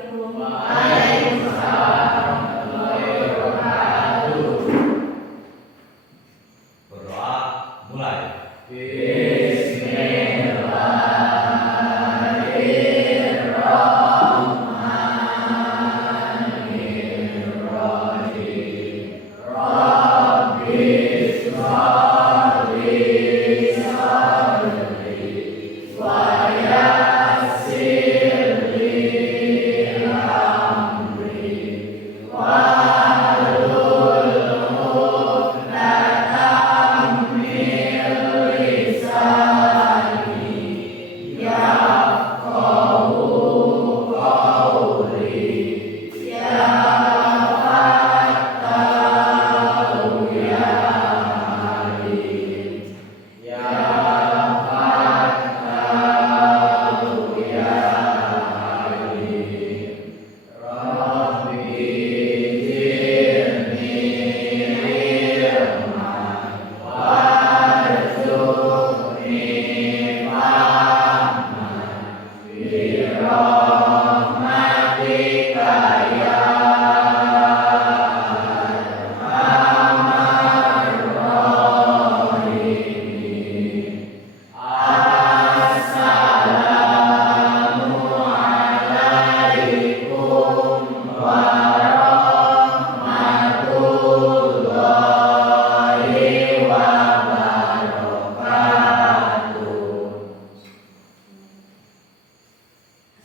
Assalamualaikum. Waalaikumsalam warahmatullahi wabarakatuh. Berdoa mulai.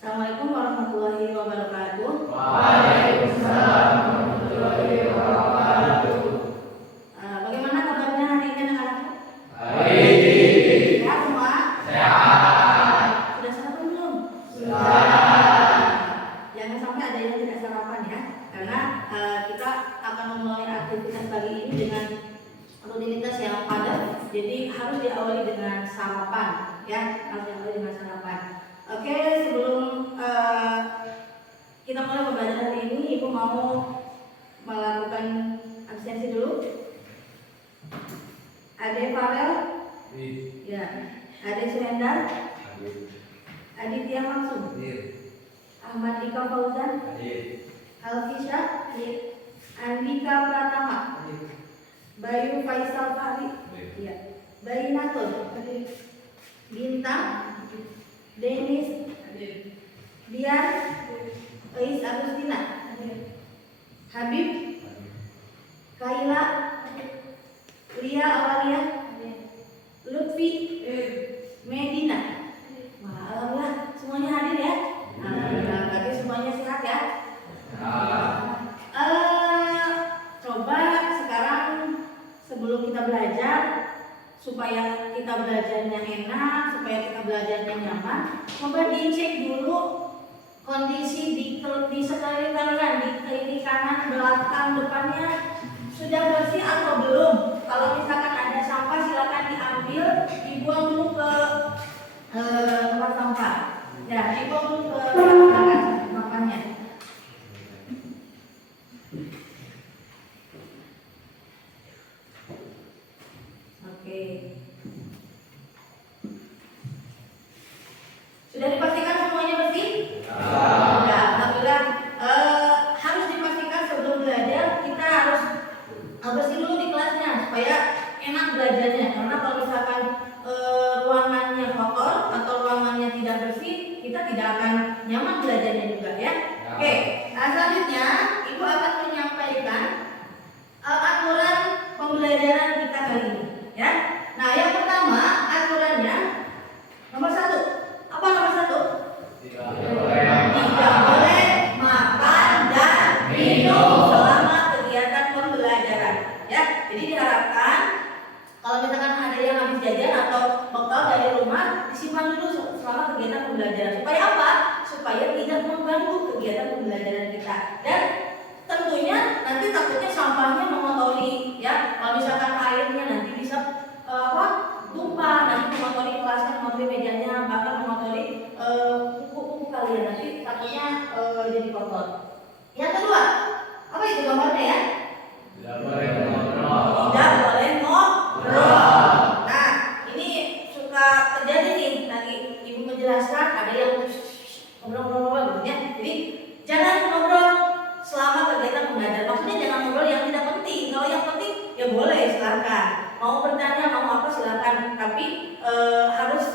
Assalamualaikum warahmatullahi wabarakatuh. Waalaikumsalam warahmatullahi wabarakatuh. Bagaimana kabarnya hari ini anak-anakku? Baik. Sehat semua? Sehat. Sudah sarapan belum? Sudah. Jangan sampai ada yang tidak sarapan ya, karena kita akan memulai aktivitas pagi ini dengan rutinitas yang padat. Jadi harus diawali dengan sarapan ya, harus diawali dengan sarapan. Oke, sebelum kita mulai pembelajaran hari ini, Ibu mau melakukan absensi dulu. Ade Farel, ya. Ade Surendar, Aditya Maksum, Ahmad Ika Fauzan, Alfisha, Andika Pratama, Bayu Faisal Fahri, ya. Bainatul, Bintang, Denis, Dian, Ais Agustina, Habib, Kaila, Lia Awalia, Lutfi, Medina. Wah, alhamdulillah semuanya hadir ya. Alhamdulillah, berarti semuanya sehat ya. Coba sekarang sebelum kita belajar, supaya kita belajarnya enak, supaya kita belajarnya nyaman, coba dicek dulu kondisi di sekeliling kalian, di kiri kanan, belakang, depannya sudah bersih atau belum. Kalau misalkan ada sampah silakan diambil, dibuang dulu ke tempat sampah. Ya, dibuang dulu ke tempat sampahnya. Oke. Sudah dipastikan semuanya bersih? Ya, alhamdulillah. Harus dipastikan sebelum belajar kita harus bersih dulu di kelasnya supaya enak belajarnya. Karena kalau misalkan ruangannya kotor atau ruangannya tidak bersih, kita tidak akan nyaman belajarnya juga ya. Oke. Selanjutnya Ibu akan menyampaikan aturan pembelajaran kita kali ini. Ya. Nah, yang pertama aturannya nomor 1. Apa nomor 1? Tidak boleh makan dan minum selama kegiatan pembelajaran. Ya. Jadi diharapkan kalau misalkan ada yang habis jajan atau bekal dari rumah disimpan dulu selama kegiatan pembelajaran. Supaya apa? Supaya tidak mengganggu kegiatan pembelajaran kita. Dan tentunya nanti takutnya sampahnya mengotori ya. Kalau misalkan airnya nanti bisa tumpah, nanti mengotori kelasnya, mengotori mejanya, bahkan mengotori buku-buku kalian, nanti takutnya jadi kotor. Yang kedua, apa itu gambarnya ya? Tidak boleh ngobrol. Tidak boleh ngobrol. Nah, ini suka terjadi nih, lagi Ibu menjelaskan ada yang ngobrol-ngobrol gitu ya. Jadi Jangan ngobrol selama kegiatan pembelajaran. Maksudnya jangan ngobrol yang tidak penting. Kalau yang penting ya boleh, silakan. Mau bertanya, mau apa silakan. Tapi harus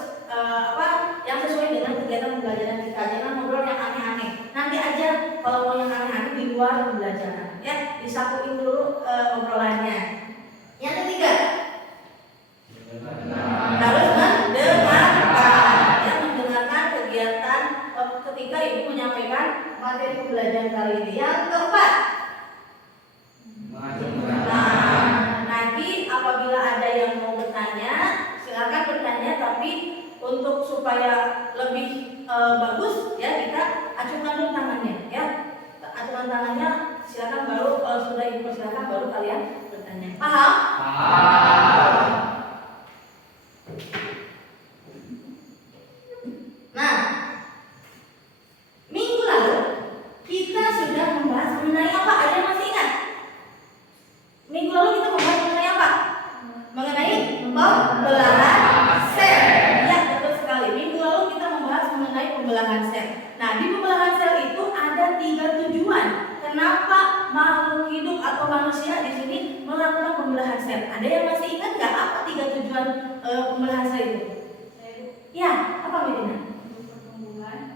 yang sesuai dengan kegiatan pembelajaran kita. Jangan ngobrol yang aneh-aneh. Nanti aja kalau mau yang aneh-aneh di luar pembelajaran. Ya, disakuin dulu obrolannya. Yang ketiga, harus mendengarkan. Ya, mendengarkan kegiatan ketika ibu menyampaikan materi pembelajaran kali ini. Yang keempat, nanti apabila ada yang mau bertanya, silakan bertanya, tapi untuk supaya lebih bagus ya kita acungkan dulu tangannya ya. Acungkan tangannya, silakan baru kalau sudah ibu persilakan baru kalian bertanya. Paham? Paham. Nah, minggu lalu kita sudah membahas mengenai apa? Ada yang masih ingat? Minggu lalu kita membahas mengenai apa? Mengenai pembelahan sel. Ya, betul sekali. Minggu lalu kita membahas mengenai pembelahan sel. Nah, di pembelahan sel itu ada 3 tujuan. Kenapa makhluk hidup atau manusia di sini melakukan pembelahan sel? Ada yang masih ingat nggak apa 3 tujuan pembelahan sel itu? Ya, apa Medina?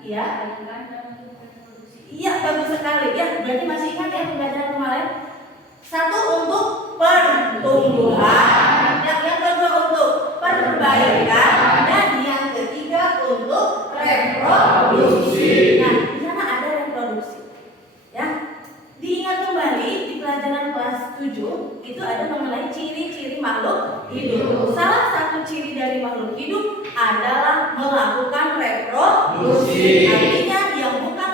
Iya. Iya, bagus sekali. Ya, berarti masih ingat ya pembelajaran kemarin? 1 untuk pertumbuhan, yang kedua untuk perbaikan, dan yang ketiga untuk reproduksi. Nah, di sana ada reproduksi. Ya, diingat kembali di pelajaran kelas 7 itu ada mengenai ciri-ciri makhluk hidup. Salah satu ciri dari makhluk hidup adalah melakukan reproduksi. Artinya yang bukan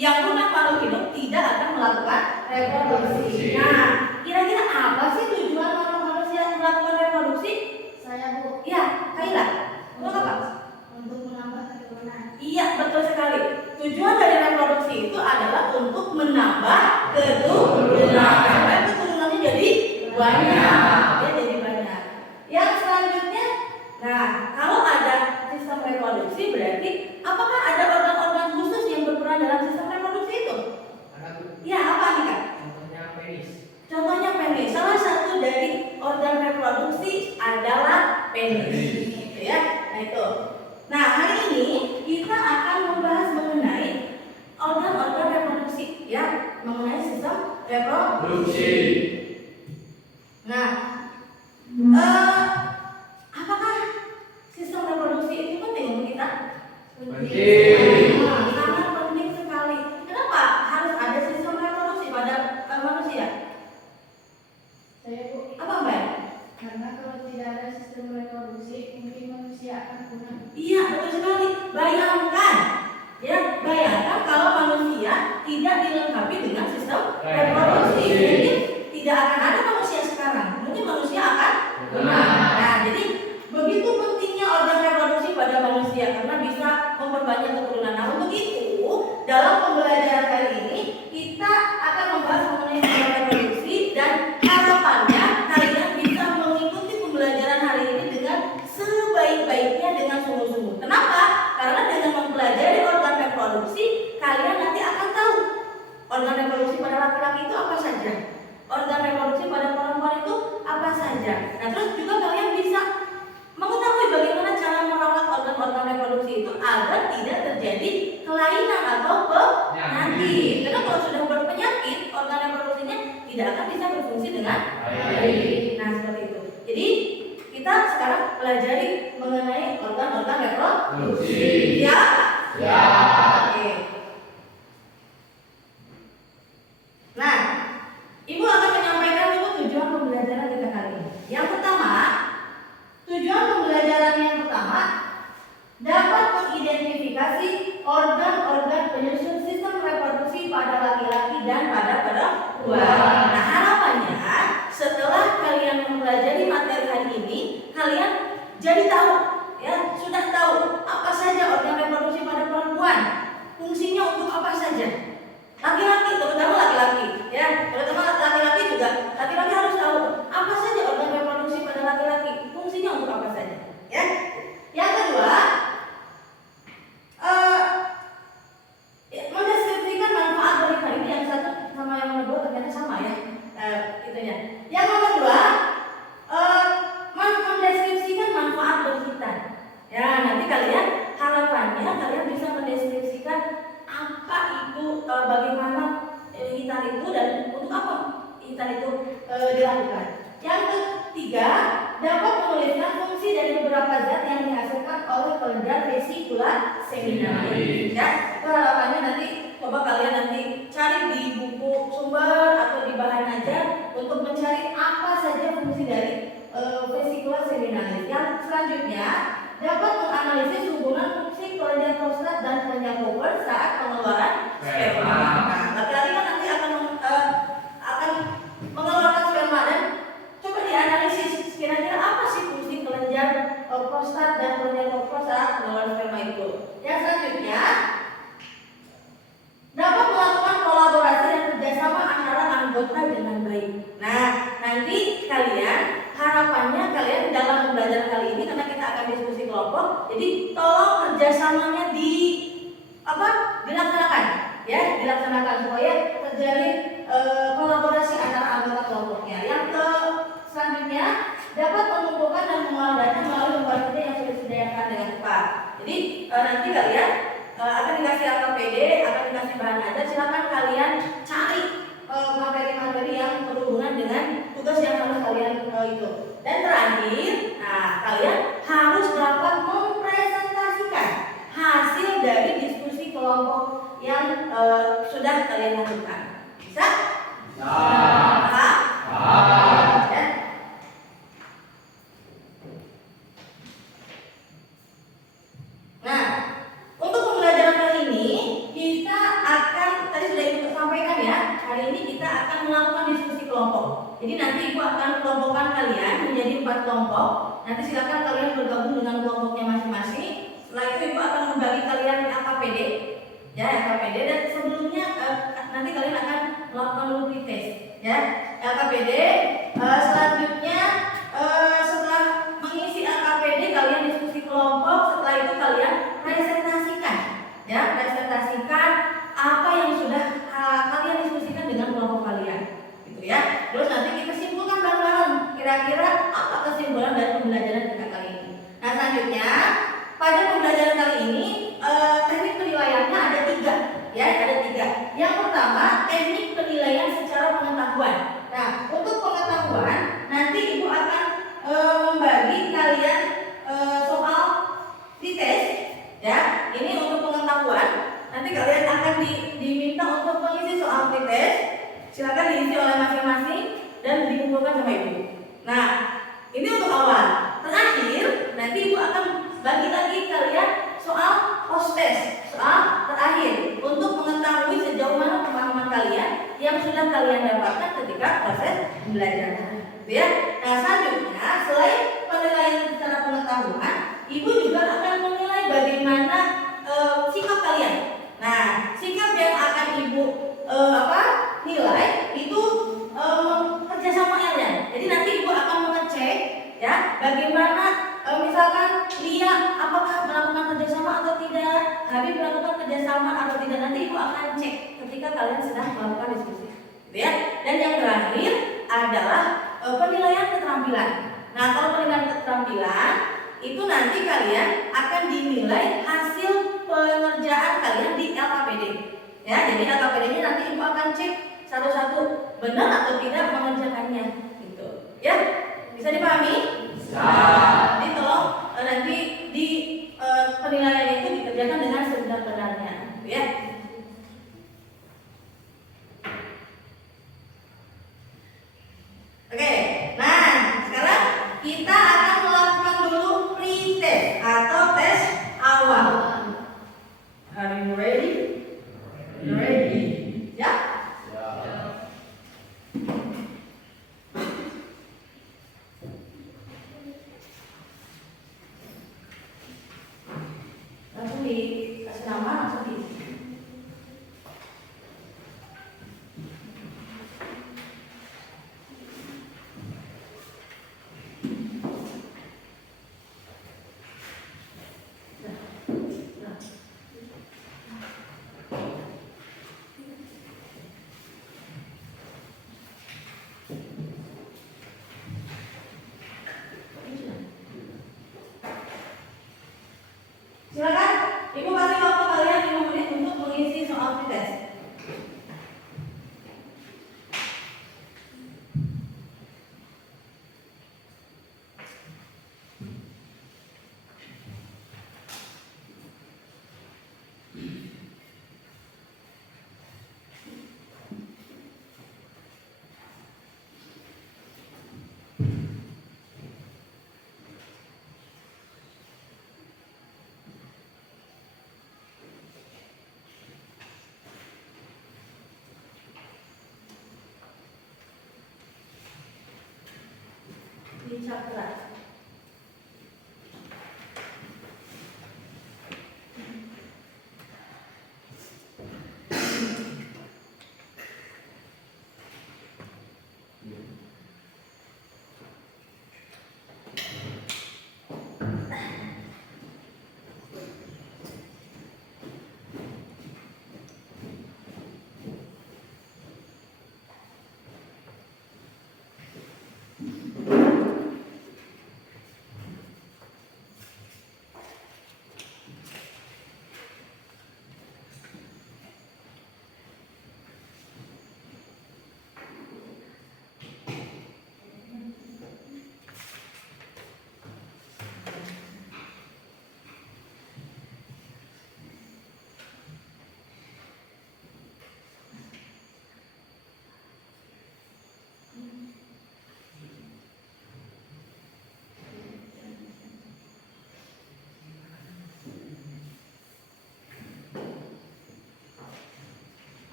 yang bukan makhluk hidup tidak akan melakukan reproduksi. Nah, kira-kira apa sih tujuan makhluk manusia melakukan reproduksi? Saya Bu, Ya, Kaila. Untuk apa? untuk menambah keturunan. Iya, betul sekali. Tujuan dari reproduksi itu adalah untuk menambah keturunan. Sampai keturunannya jadi banyak. Ya, jadi banyak. Yang selanjutnya, nah, kalau ada sistem reproduksi berarti apakah ada organ-organ khusus yang berperan dalam sistem reproduksi itu? Ya, apa nih Kak? Contohnya penis. Contohnya penis. Salah satu dari organ reproduksi adalah penis. Gitu ya. Nah, itu. Nah, hari ini kita akan membahas mengenai organ-organ reproduksi ya, mengenai sistem reproduksi. Nah, apakah sistem reproduksi itu penting untuk kita? Penting. Nah, sangat penting sekali. Kenapa harus ada sistem reproduksi pada manusia? Saya Bu, Apa Mbak? karena kalau tidak ada sistem reproduksi, mungkin manusia akan punah. Iya, betul sekali. Bayangkan, ya, bayangkan kalau manusia tidak dilengkapi dengan sistem reproduksi, mungkin tidak akan ada manusia sekarang. Mungkin manusia akan punah. Nah, jadi begitu pentingnya organ reproduksi pada manusia karena bisa memperbanyak keturunan. Nah, untuk itu dalam pembelajaran kali ini kita akan membahas mengenai organ reproduksi dan harapannya kalian bisa mengikuti pembelajaran hari ini dengan sebaik-baiknya dengan sungguh-sungguh. Kenapa? Karena dengan mempelajari organ reproduksi, kalian nanti akan tahu organ reproduksi pada laki-laki itu apa saja, organ reproduksi pada perempuan itu apa saja. Nah, terus juga kalian bisa mengetahui bagaimana cara merawat organ-organ reproduksi itu agar tidak terjadi kelainan atau penyakit. Karena kalau sudah berpenyakit, organ reproduksinya tidak akan bisa berfungsi dengan baik. Nah, seperti itu. Jadi kita sekarang pelajari mengenai organ-organ reproduksi. Ya? Ya. Oke. Nah, Ibu akan menyampaikan dulu tujuan pembelajaran kita kali ini. Yang pertama, tujuan pembelajaran yang pertama dapat mengidentifikasi organ-organ penyusun sistem reproduksi pada laki-laki dan pada perempuan. Nah, harapannya setelah kalian mempelajari materi hari ini, kalian jadi tahu, ya, sudah tahu apa saja organ reproduksi pada perempuan, fungsinya untuk apa saja. Laki-laki, terutama laki-laki, ya, terutama laki-laki juga, laki-laki harus tahu apa saja organ reproduksi pada laki-laki, fungsinya untuk apa saja, ya. Yang kedua, oleh kelenjar vesicula seminalis. Ya, itu harapannya nanti coba kalian nanti cari di buku sumber atau di bahan aja untuk mencari apa saja fungsi dari vesicula seminalis. Yang selanjutnya dapat menganalisis hubungan fungsi kelenjar prostat dan kelenjar Cooper saat pengeluaran sperma. Nah, laki-laki kan nanti akan mengeluarkan sperma dan coba dianalisis kira-kira apa sih fungsi kelenjar prostat dan kelenjar Cooper saat pengeluaran sperma itu. Yang selanjutnya dapat melakukan kolaborasi dan kerjasama antara anggota dengan baik. Nah, nanti kalian harapannya kalian dalam pembelajaran kali ini karena kita akan diskusi kelompok, jadi tolong kerjasamanya dilaksanakan, ya, dilaksanakan supaya terjalin kolaborasi antara anggota kelompoknya. Yang selanjutnya dapat mengumpulkan dan mengolah data melalui lembar kerja yang sudah disediakan dengan cepat. Jadi nanti kalian akan dikasih AKPD, akan dikasih bahan ajar, silakan kalian cari materi-materi yang berhubungan dengan tugas yang harus kalian itu. Dan terakhir, kalian harus dapat mempresentasikan hasil dari diskusi kelompok yang sudah kalian lakukan. Bisa? Bisa. Ya. Nah, untuk pembelajaran kali ini kita akan, tadi sudah Ibu sampaikan ya, hari ini kita akan melakukan diskusi kelompok. Jadi nanti Ibu akan kelompokkan kalian menjadi 4 kelompok. Nanti silakan kalian bergabung dengan kelompoknya masing-masing. Setelah itu Ibu akan membagi kalian AKPD, ya, AKPD, dan sebelumnya nanti kalian akan melakukan multi test, ya, AKPD. Selanjutnya setelah mengisi AKPD kalian diskusi kelompok. Setelah itu kalian presentasikan, ya, presentasikan apa yang sudah kalian diskusikan dengan kelompok kalian, gitu ya. Terus nanti kita simpulkan bareng-bareng kira-kira apa kesimpulan dari pembelajaran kita kali ini. Nah, selanjutnya pada pembelajaran kali ini teknik penilaiannya ada 3, ya, ada 3. Yang pertama teknik penilaian secara pengetahuan. Nah, untuk pengetahuan nanti Ibu akan membagi kalian soal dites, ya. Ini untuk pengetahuan. Nanti kalian akan diminta untuk mengisi soal dites. Silakan diisi oleh masing-masing dan dikumpulkan sama Ibu. Nah, ini untuk awal. Terakhir nanti Ibu akan bagi lagi kalian soal post test, soal terakhir untuk mengetahui sejauh mana pemahaman kalian yang sudah kalian dapatkan ketika proses pembelajaran, gitu ya. Nah, selanjutnya selain penilaian secara pengetahuan, Ibu juga akan menilai bagaimana sikap kalian. Nah, sikap yang akan Ibu nilai itu kerjasama kalian. Jadi nanti Ibu akan mengecek, ya, bagaimana misalkan Lia apakah melakukan kerjasama atau tidak, Habib melakukan kerjasama atau tidak. Nanti Ibu akan cek ketika kalian sedang melakukan diskusi, gitu ya. Dan yang terakhir adalah penilaian keterampilan. Nah, kalau penilaian keterampilan itu nanti kalian akan dinilai hasil pengerjaan kalian di LKPD, ya. Jadi LKPD-nya nanti Ibu akan cek satu-satu benar atau tidak mengerjakannya, gitu ya. Bisa dipahami? Bisa. Jadi tolong nanti di penilaian itu dikerjakan dengan sebenar-benarnya, gitu ya. Oke, nah sekarang kita akan melakukan dulu pre-test atau tes awal. Are you ready? Ready? Ya? Langsung dikasih nama, langsung diisi. Silakan, Ibu kasih waktu kalian 5 menit untuk mengisi soal tes. cakra.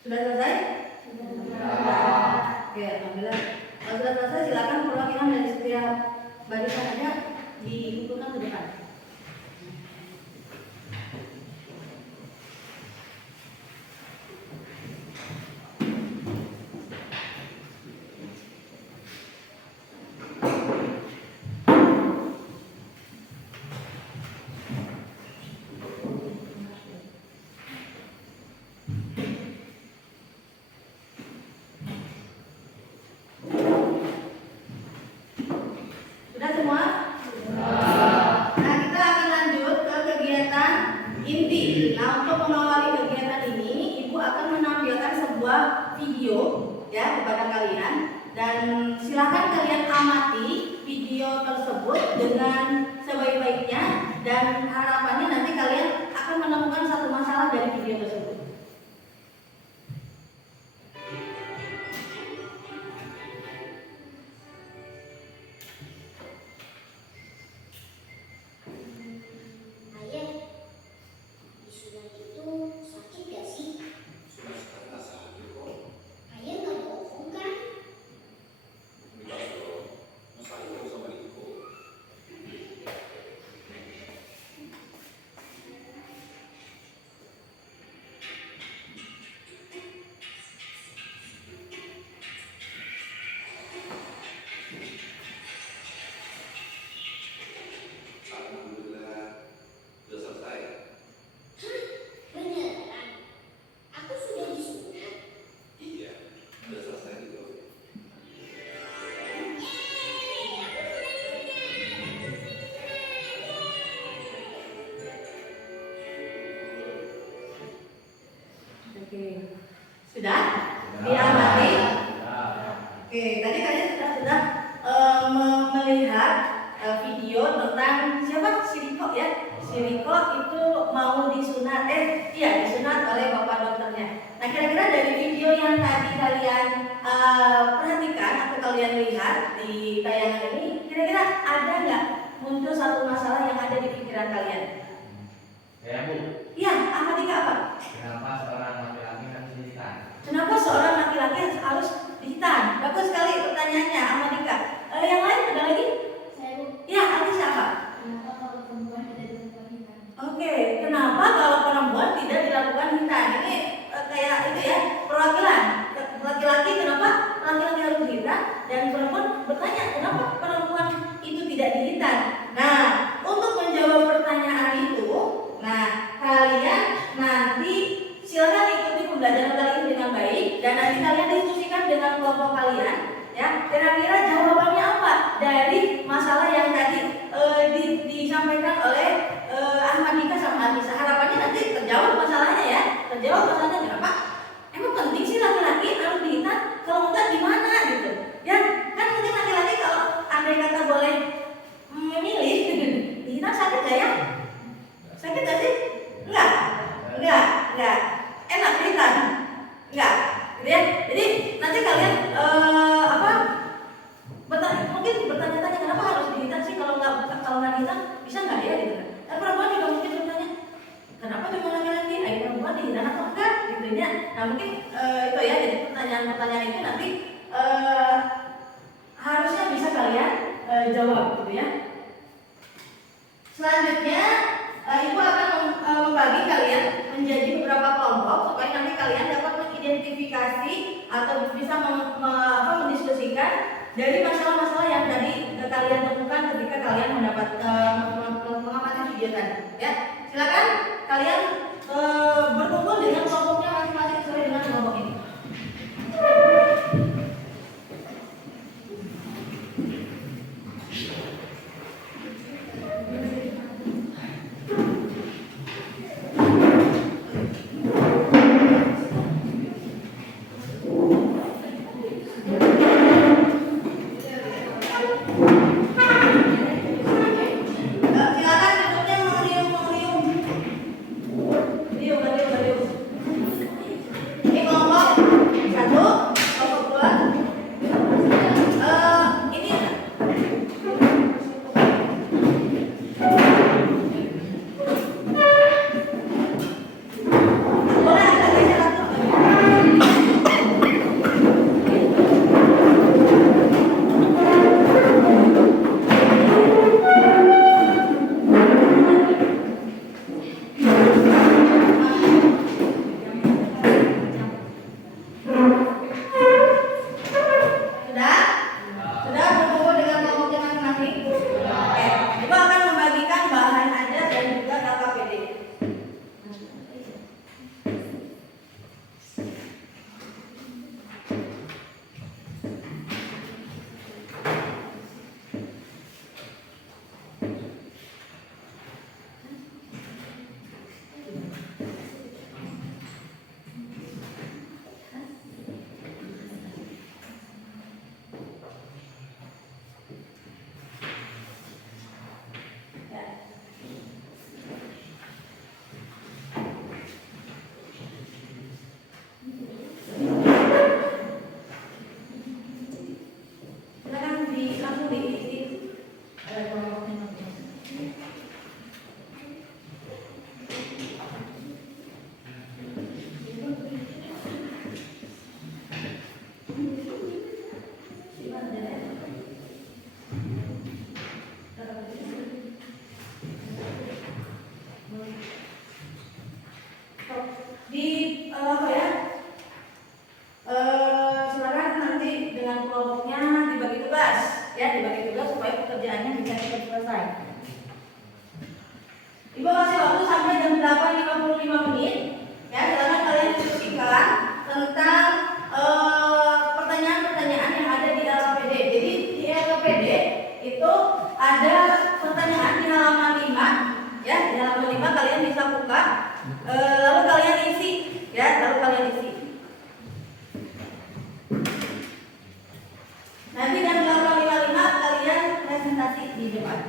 Sudah selesai? Oke, alhamdulillah. Kalau sudah selesai, silakan perwakilan dari setiap barisan aja dikumpulkan ke depan. Sudah semua? Nah, kita akan lanjut ke kegiatan inti. Nah, untuk mengawali kegiatan ini, Ibu akan menampilkan sebuah video ya kepada kalian, dan silakan kalian amati video tersebut dengan sebaik-baiknya, dan harapannya nanti kalian akan menemukan satu masalah dari video tersebut. Ayah, Yusuf itu sakit gak sih? Sudah sekarang sakit kok. Ayah gak bohong kan? Enggak dong. Masa ayah sama ibu? Alhamdulillah. Sudah selesai. Hah? Beneran? Aku sudah disunat. Iya. Sudah selesai itu. Oke. Sudah? Diamati? Oke, tadi kalian sudah melihat video tentang siapa? Si Riko ya. Si Riko itu mau disunat, disunat oleh bapak dokternya. Nah, kira-kira dari video yang tadi kalian perhatikan atau kalian lihat di tayangan ini, kira-kira ada nggak muncul satu masalah yang ada di pikiran kalian? Ya Bu, Iya, Ahmadika apa? kenapa seorang laki-laki harus dihitan? Kenapa seorang laki-laki harus dihitan? Bagus sekali pertanyaannya, Ahmadika. Yang lain ada lagi? Saya Bu, Ya, arti siapa? kenapa kalau perempuan tidak dilakukan hitam? Oke, kenapa kalau perempuan tidak dilakukan hitan? Ini kayak itu ya, perwakilan. Laki-laki kenapa laki-laki harus dihitan? Dan perempuan bertanya, kenapa perempuan itu tidak dihitan? Nah, untuk menjawab pertanyaan itu, nah kalian nanti silakan ikuti pembelajaran kali ini dengan baik, dan nanti kalian diskusikan dengan kelompok kalian. Ya, kira-kira jawabannya apa dari masalah yang tadi disampaikan oleh Ahmadika sama Anissa? Harapannya nanti terjawab masalahnya ya. Terjawab masalahnya kenapa? Emang penting sih laki-laki harus dihitan? Kalau enggak gimana gitu? Ya, kan mungkin laki-laki kalau andai kata boleh memilih Nah mungkin itu ya, jadi pertanyaan-pertanyaan itu nanti harusnya bisa kalian jawab gitu ya. Selanjutnya ibu akan membagi kalian menjadi beberapa kelompok supaya nanti kalian dapat mengidentifikasi atau bisa mendiskusikan dari masalah-masalah yang tadi kalian temukan ketika kalian mengamati video tadi. Ya, silakan kalian berkumpul dengan kelompoknya masing-masing sesuai dengan kelompok ini. Silakan nanti dengan kelompoknya dibagi tugas, ya dibagi tugas supaya pekerjaannya bisa cepat selesai. Ibu kasih waktu sampai jam 8.55 menit, ya silakan kalian diskusikan tentang pertanyaan-pertanyaan yang ada di LKPD. Jadi di LKPD itu ada pertanyaan di halaman 5, ya di halaman 5 kalian bisa buka, lalu kalian isi, ya lalu kalian isi. Nanti jam 8.55 kalian presentasi di depan.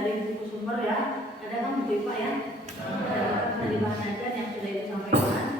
dari buku sumber ya. Ada kan buku IPA ya? Ada bisa dibahas aja yang sudah Ibu sampaikan.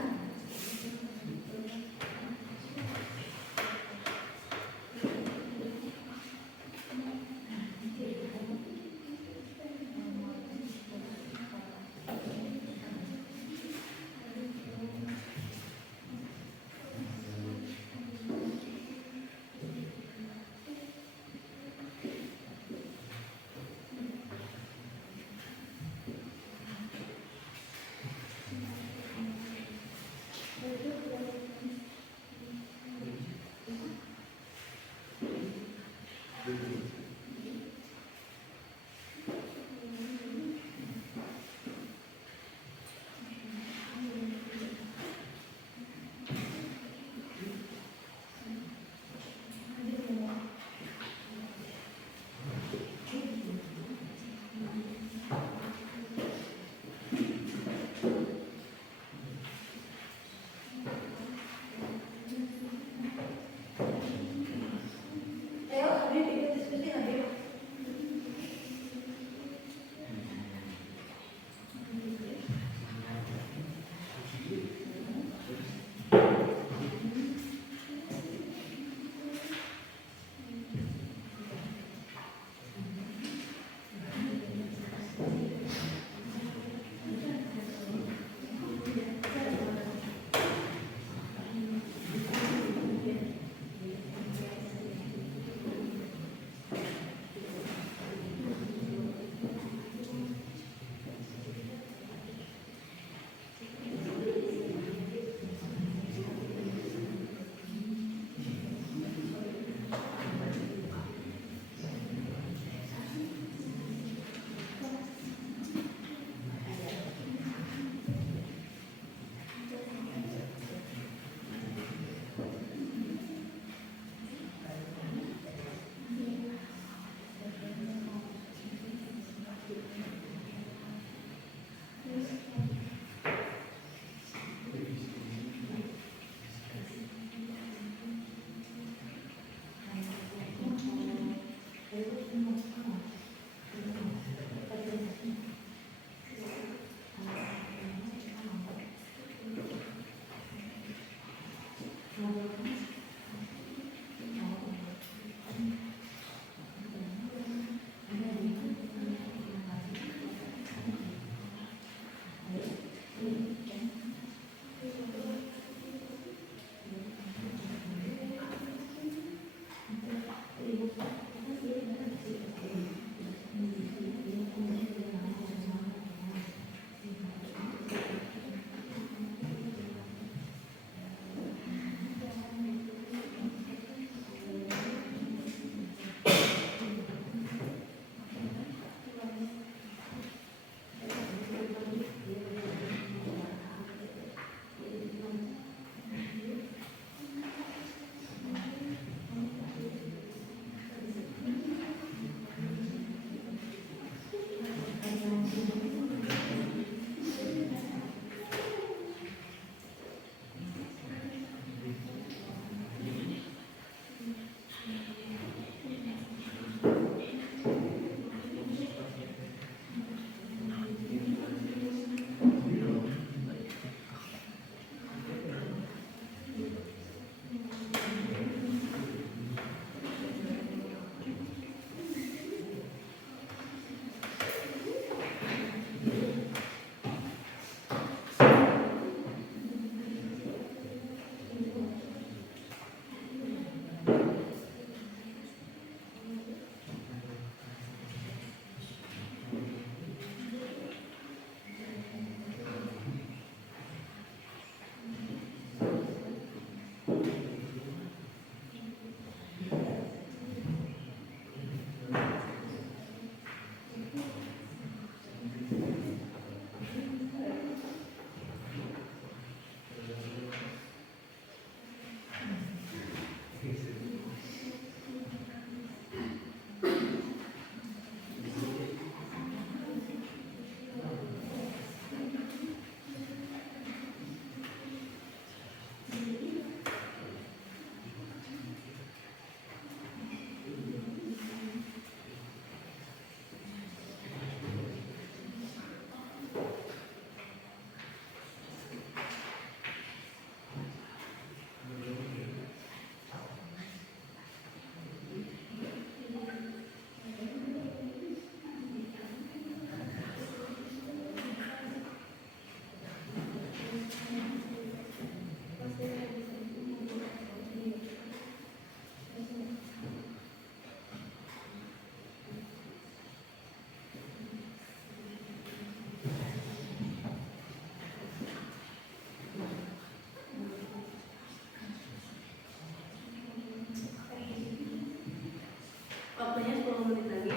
Waktunya 10 menit lagi.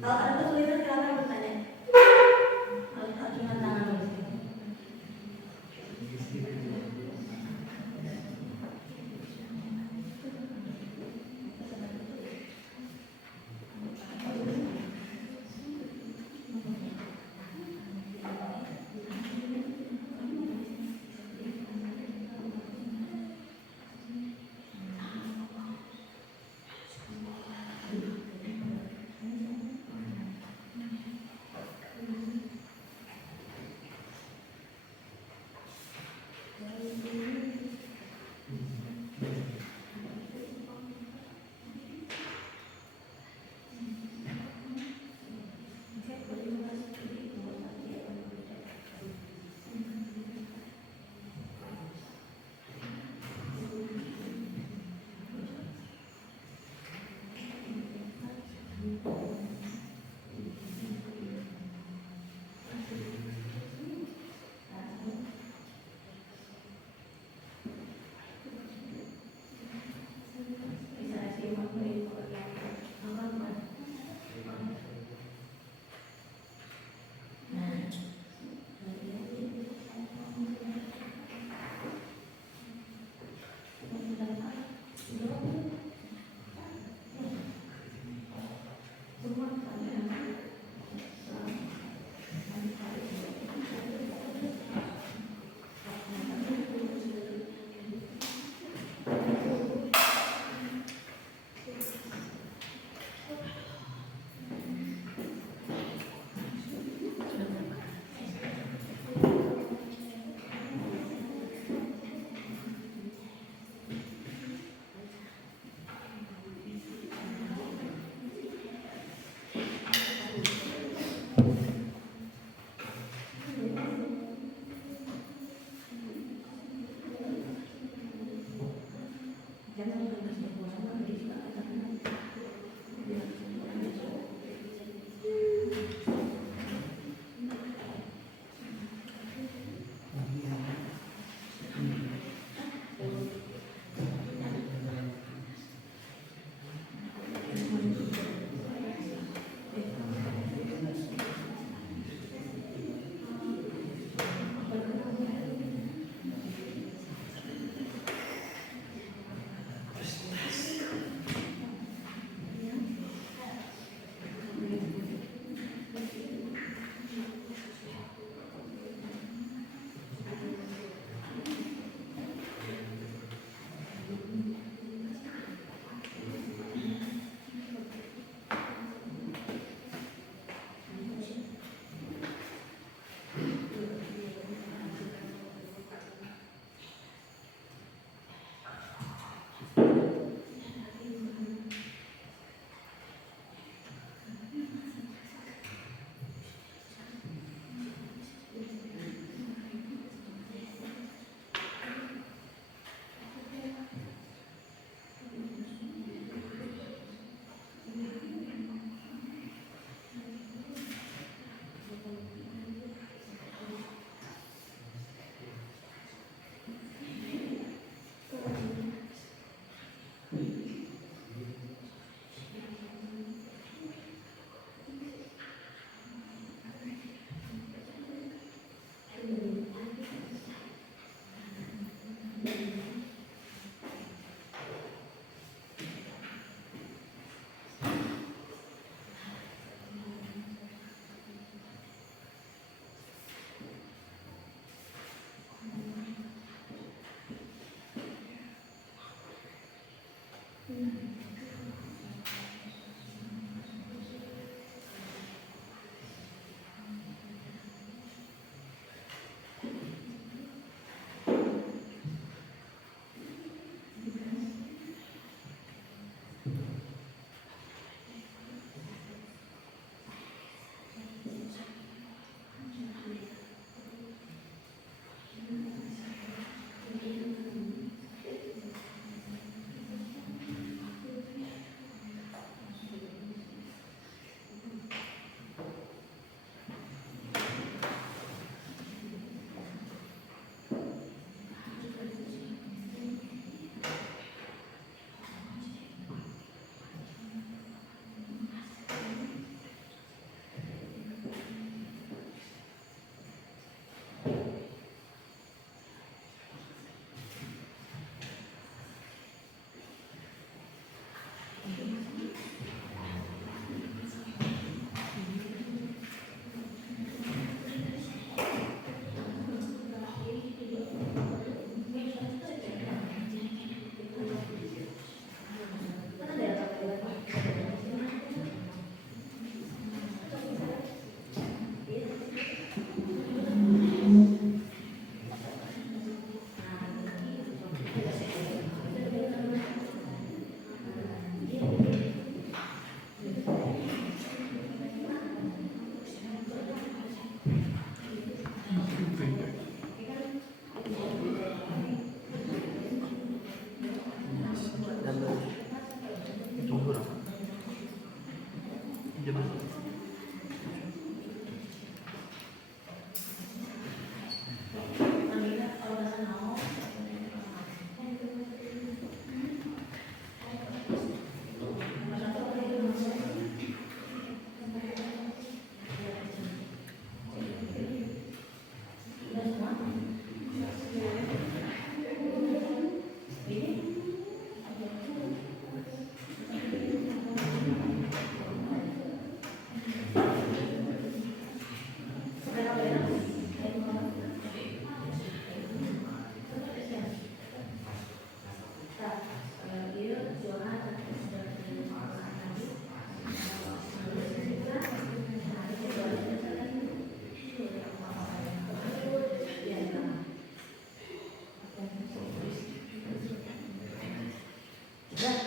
Kalau ada kesulitan silakan bertanya. Harus acungan tangan di sini.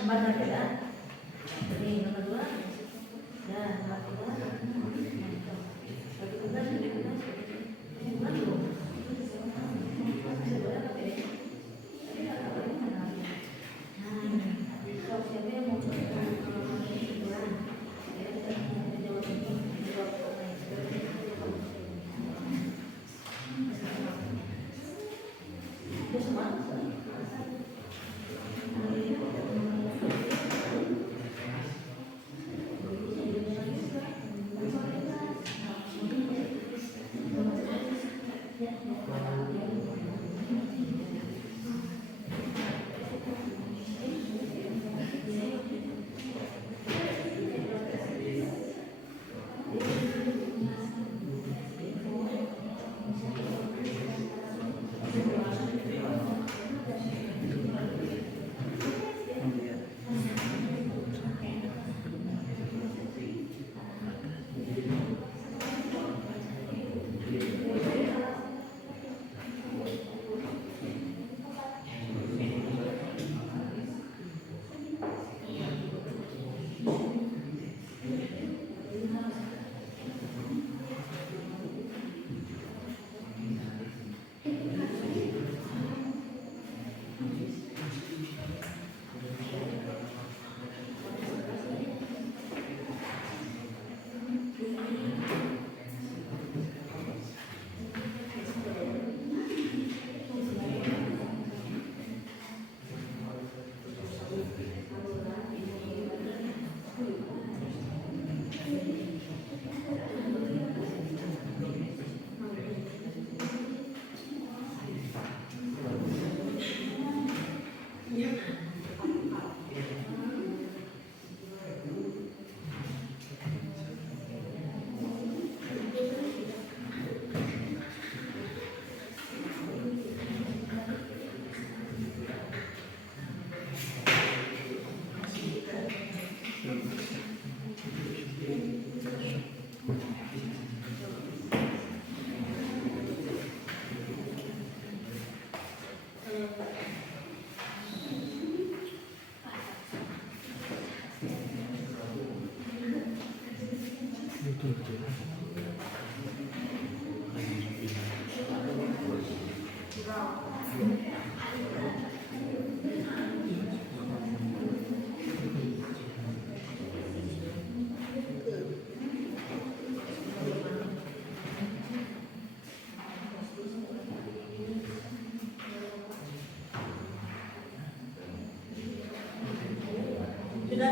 Nomor satu dah. Ini nomor dua. Dan nomor tiga. Sudah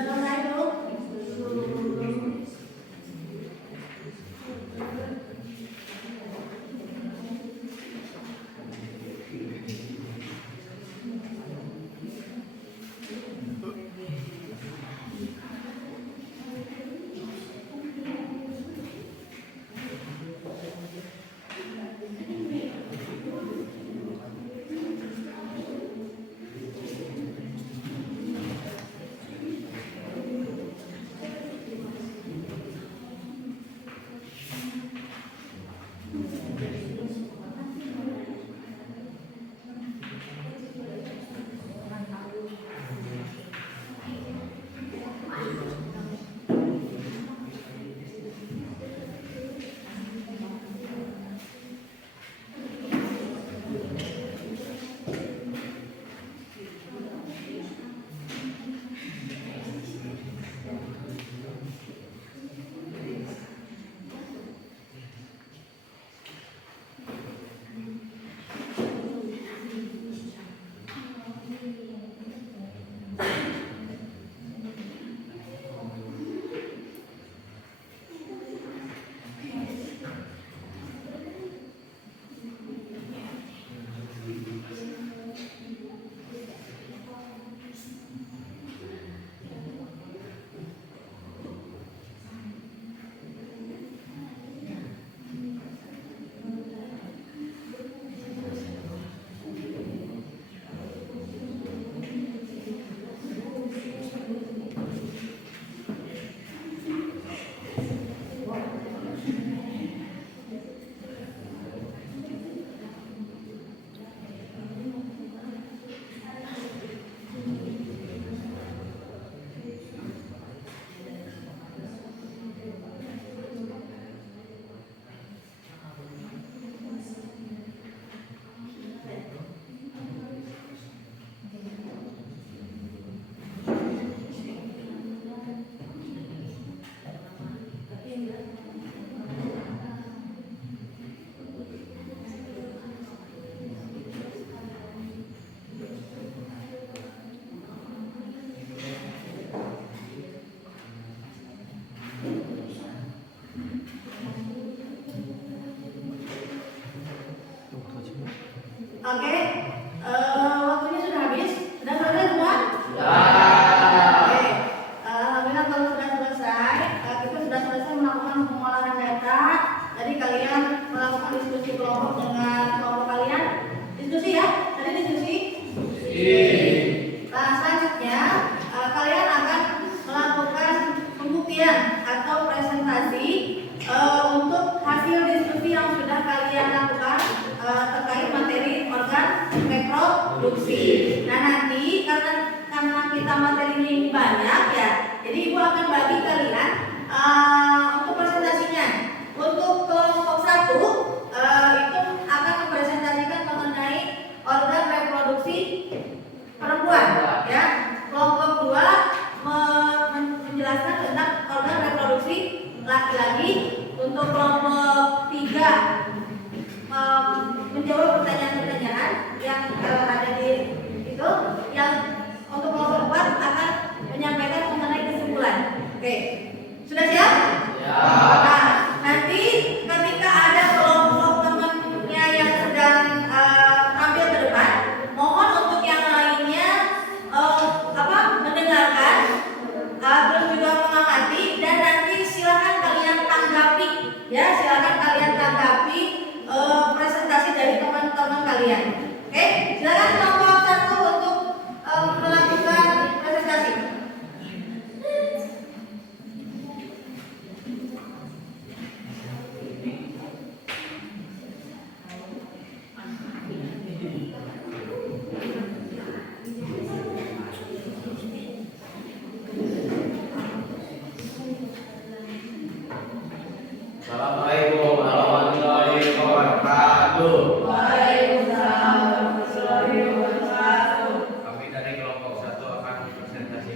selesai belum?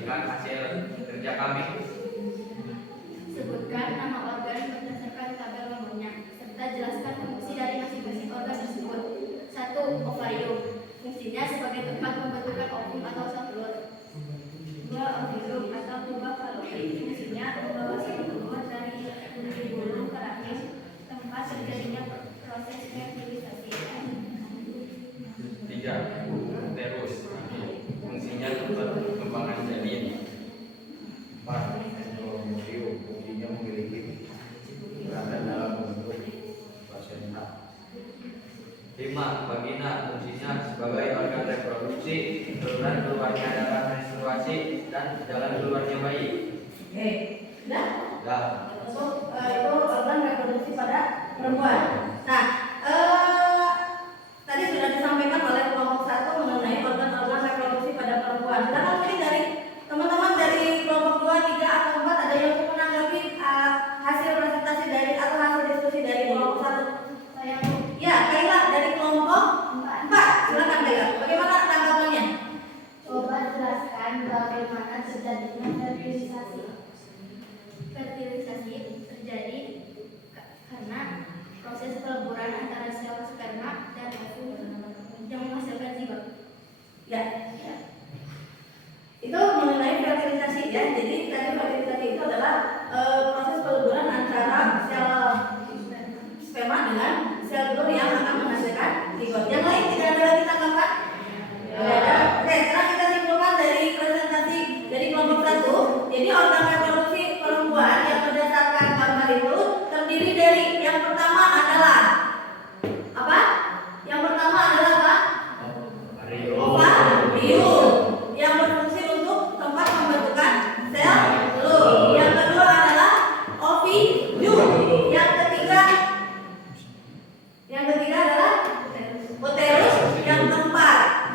menyaksikan hasil kerja kami. Sebutkan nama organ berdasarkan tabel nomornya, serta jelaskan fungsi dari masing-masing organ tersebut. 1. Ovarium. Fungsinya sebagai tempat pembentukan ovum atau sel telur. 2. Ovarium atau tuba fallopi. Fungsinya membawa sel telur dari bulu ke rahim, tempat terjadinya proses fertilisasi. 3. Uterus. Fungsinya tempat perkembangan janin. 4. Endometrium. Fungsinya memiliki berada dalam bentuk plasenta. 5. Vagina. Fungsinya sebagai organ reproduksi, saluran keluarnya adalah menstruasi dan jalan keluarnya bayi. Oke, sudah? Dah. Itu organ reproduksi pada perempuan. Nah, tadi sudah disampaikan oleh kelompok 1 mengenai organ-organ reproduksi pada perempuan. Silakan mungkin dari teman-teman dari kelompok 2, 3 atau 4 ada yang mau menanggapi hasil presentasi dari atau hasil diskusi dari kelompok 1? Saya Ya, Kaila dari kelompok 4. Silakan Kaila. Bagaimana tanggapannya? coba jelaskan bagaimana terjadinya fertilisasi. Fertilisasi terjadi karena proses peleburan antara sel sperma dan ovum yang menghasilkan zigot. Ya. Itu mengenai fertilisasi ya. Jadi tadi fertilisasi itu adalah proses peleburan antara sel sperma dengan sel telur yang akan menghasilkan zigot. Yang lain tidak ada lagi tanggapan? Tidak ada. Oke, sekarang kita simpulkan dari presentasi dari kelompok 1. Jadi organ reproduksi perempuan yang berdasarkan gambar itu terdiri dari yang pertama adalah apa? Yang pertama adalah apa? Ovarium yang berfungsi untuk tempat pembentukan sel telur. Yang kedua adalah ovidum. Yang ketiga adalah uterus yang keempat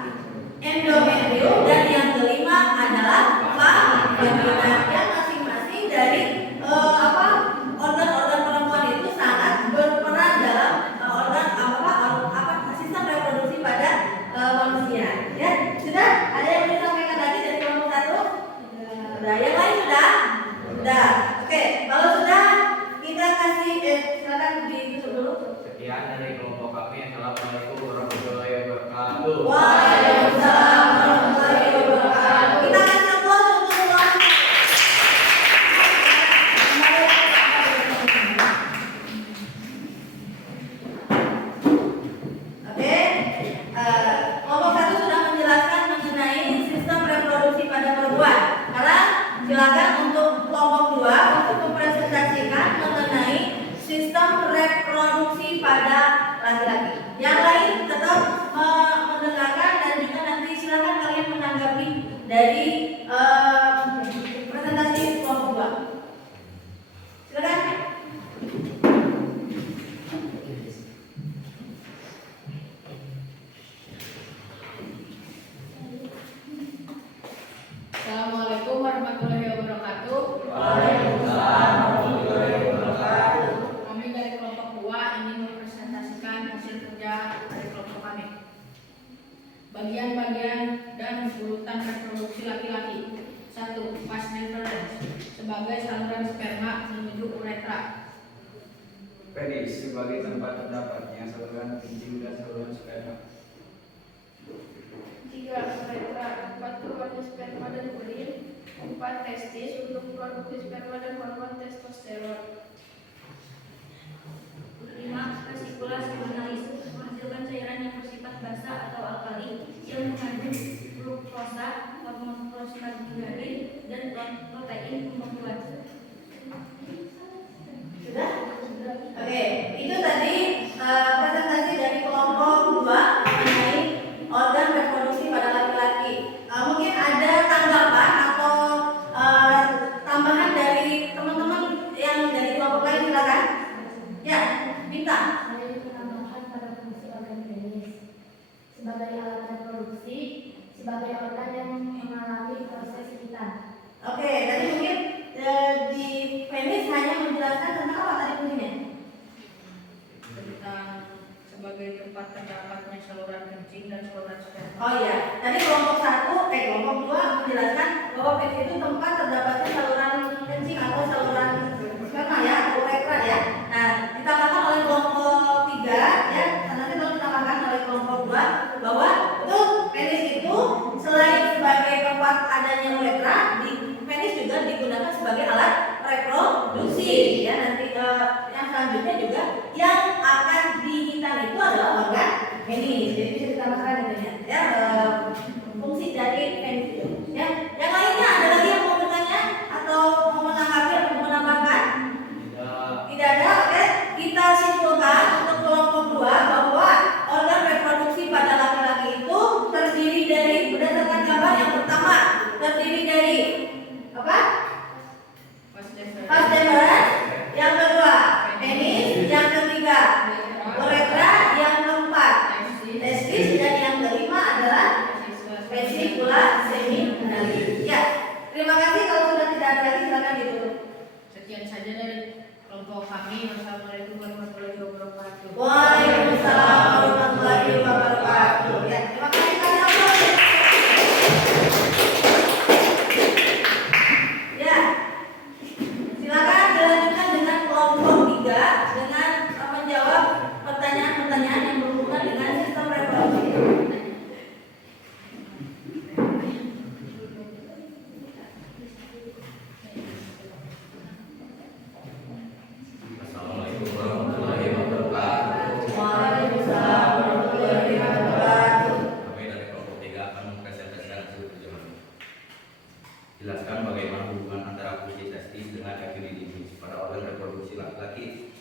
endometrium dan yang kelima adalah vagina. Yang masing-masing dari organ-organ perempuan itu sangat berperan dalam sistem reproduksi pada manusia. Ya, sudah ada yang mau disampaikan lagi dari kelompok 1? Sudah. Yang lain sudah? Sudah. Oke, kalau sudah kita kasih silakan ditutup dulu. Sekian dari kelompok kami. Assalamualaikum warahmatullahi wabarakatuh. Waalaikumsalam warahmatullahi wabarakatuh. Kita akan close untuk semua. Oke, kelompok 1 sudah menjelaskan mengenai sistem reproduksi pada perempuan. Sekarang silakan untuk kelompok 2 untuk mempresentasikan mengenai sistem reproduksi pada laki-laki. Yang lain tetap mendengarkan dan juga nanti silakan kalian menanggapi dari presentasi kelompok 2. Silakan. Assalamualaikum warahmatullahi wabarakatuh. Waalaikumsalam warahmatullahi wabarakatuh. Kami dari kelompok 2 ingin mempresentasikan hasil kerja dari kelompok kami. Bagian-bagian dan urutan reproduksi laki-laki. 1. Vas deferens sebagai saluran sperma menuju uretra. Penis sebagai tempat terdapatnya saluran kencing dan saluran sperma. 3. Uretra tempat keluarnya sperma dan urin. 4. Testis untuk produksi sperma dan hormon testosteron. 5. Vesicula seminalis menghasilkan cairan yang bersifat basa atau alkali yang mengandung glukose, hormon prostaglandin dan protein pembuat. Sudah? Oke, itu tadi presentasi dari kelompok 2 mengenai organ reproduksi pada laki-laki. Mungkin ada tanggapan atau tambahan dari teman-teman yang dari kelompok lain, silakan. Ya, minta. Saya menambahkan pada fungsi organ penis sebagai alat reproduksi, sebagai organ yang mengalami proses hitam. Oke, tadi mungkin di penis hanya menjelaskan tentang apa tadi fungsinya? Tentang sebagai tempat terdapatnya saluran kencing dan saluran sperma. Oh iya, tadi kelompok 2 menjelaskan bahwa penis itu Sekian saja dari kelompok kami. Wassalamualaikum warahmatullahi wabarakatuh. Waalaikumsalam warahmatullahi wabarakatuh. Ya, terima kasih Kak Nabur. Ya, silakan dilanjutkan dengan kelompok 3 dengan menjawab pertanyaan-pertanyaan yang berhubungan dengan sistem reproduksi. Assalamualaikum warahmatullahi wabarakatuh. Waalaikumsalam warahmatullahi wabarakatuh. Kami dari kelompok 3 akan mempresentasikan hasil perjamuan. Jelaskan bagaimana hubungan antara fungsi testis dengan epididymis pada organ reproduksi laki-laki.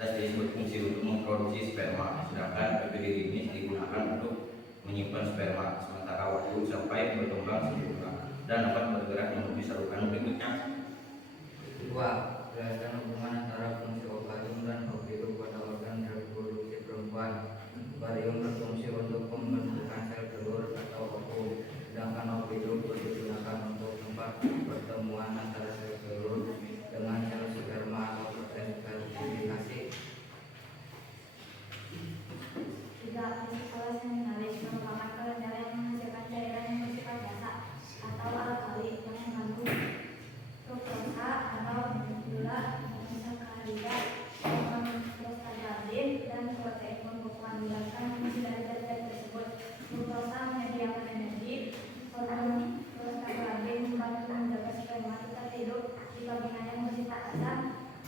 Testis berfungsi untuk memproduksi sperma, sedangkan epididymis digunakan untuk menyimpan sperma sementara waktu sampai berkembang sempurna dan dapat bergerak menuju saluran berikutnya. Kedua, jelaskan hubungan antara fungsi ovarium dan ovarium pada organ reproduksi perempuan. Ovarium berfungsi untuk pembentukan sel telur atau ovum, sedangkan ovarium digunakan untuk tempat pertemuan antara sel telur dengan sel sperma atau proses fertilisasi. Tiga, vesikulas seminalis merupakan kelenjar yang menghasilkan cairan yang bersifat basa atau alkali yang mengandung fruktosa atau gula monosakarida, prostaglandin, dan protein pembekuan. Jelaskan fungsi dari zat tersebut. Fruktosa menyediakan energi, prostaglandin membantu menjaga sperma tetap hidup di vagina yang bersifat asam,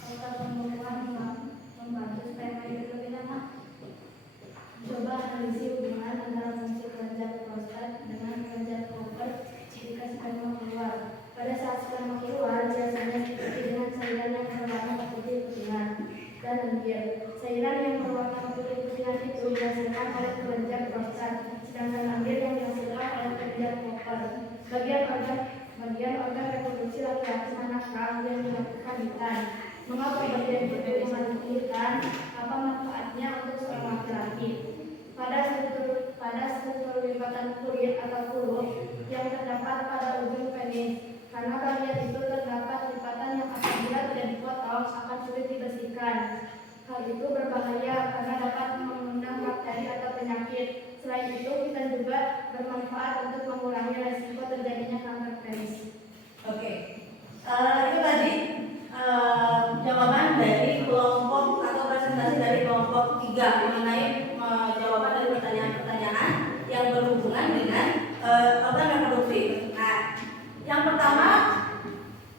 serta pembekuan membantu sperma hidup lebih lama. Coba analisis hubungan antara fungsi kelenjar prostat dengan kelenjar Cooper jika sperma keluar. Pada saat sperma keluar, biasanya diikuti dengan cairan yang berwarna keputih-putihan dan lendir. Cairan yang berwarna keputih-putihan itu dihasilkan oleh kelenjar prostat, sedangkan lendir yang dihasilkan oleh kelenjar Cooper. Bagian organ reproduksi laki-laki manakah yang dilakukan hitan? Mengapa bagian itu mengandung hitan? Apa manfaatnya untuk seorang laki-laki? Pada struktur lipatan kulit atau kulit yang terdapat pada ujung penis. Karena bagian itu terdapat lipatan yang apabila tidak dipotong akan sulit dibersihkan. Hal itu berbahaya karena dapat mengundang bakteri atau penyakit. Selain itu, kita juga bermanfaat untuk mengurangi resiko terjadinya kanker penis. Oke, itu tadi jawaban dari kelompok atau presentasi dari kelompok 3 mengenai jawaban dari pertanyaan-pertanyaan yang berhubungan dengan organ reproduksi. Nah, yang pertama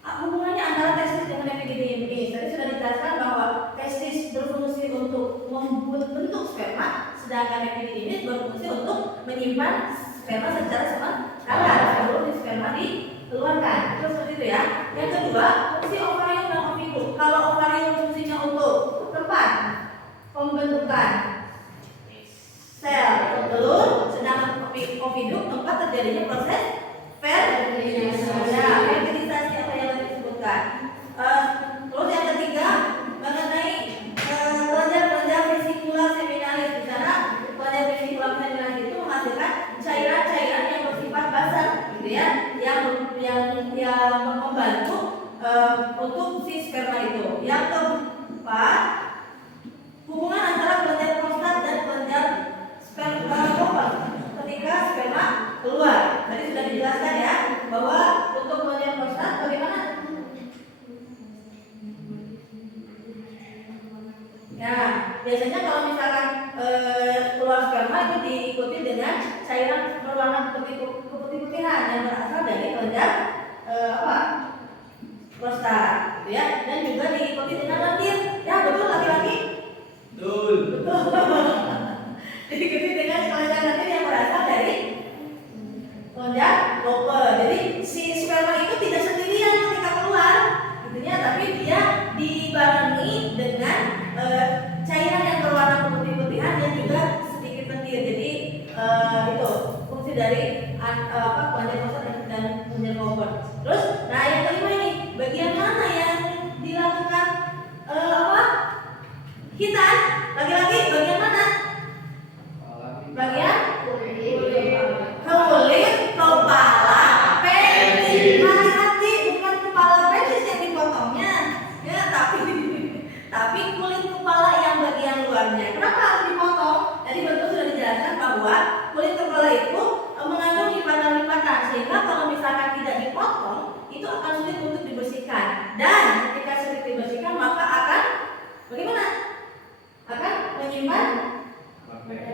hubungannya antara testis dengan epididymis. Tadi sudah dijelaskan bahwa testis berfungsi untuk membentuk sperma, sedangkan epididymis berfungsi untuk menyimpan sperma secara sementara sebelum sperma dikeluarkan. Terus seperti itu ya. Yang kedua, fungsi ovarium dan ovidum. Kalau ovarium fungsinya untuk tempat pembentukan sel telur, sedangkan ovidum tempat terjadinya proses fertilisasi apa yang tadi disebutkan. Terus yang ketiga mengenai kelenjar vesikular seminalis. Di sana kelenjar vesikular seminalis itu menghasilkan cairan-cairan yang bersifat basah, gitu ya, yang membantu untuk si sperma itu. Yang keempat, hubungan antara kelenjar prostat dan kelenjar sperma ketika sperma keluar. Tadi sudah dijelaskan ya bahwa untuk kelenjar prostat bagaimana? Ya, biasanya kalau misalkan keluar sperma itu diikuti dengan cairan berwarna keputih-putihan yang berasal dari kelenjar prostat, gitu ya, dan juga diikuti dengan lendir. Ya, betul laki-laki? Betul. Diikuti dengan kelenjar lendir yang berasal dari kelenjar Cooper. Jadi si sperma itu tidak sendirian ketika keluar, gitu ya, tapi dia dibarengi dengan cairan yang berwarna keputih-putihan dan juga sedikit lendir. Jadi itu fungsi dari kelenjar prostat dan kelenjar Cooper. Terus, nah yang kelima ini, bagian mana yang dilakukan hitan? Lagi-lagi bagian mana? Bagian kulit, kepala, penis. Hati-hati, bukan kepala penis yang dipotongnya. Ya, dibersihkan. Dan ketika sulit dibersihkan maka akan bagaimana? Akan menyimpan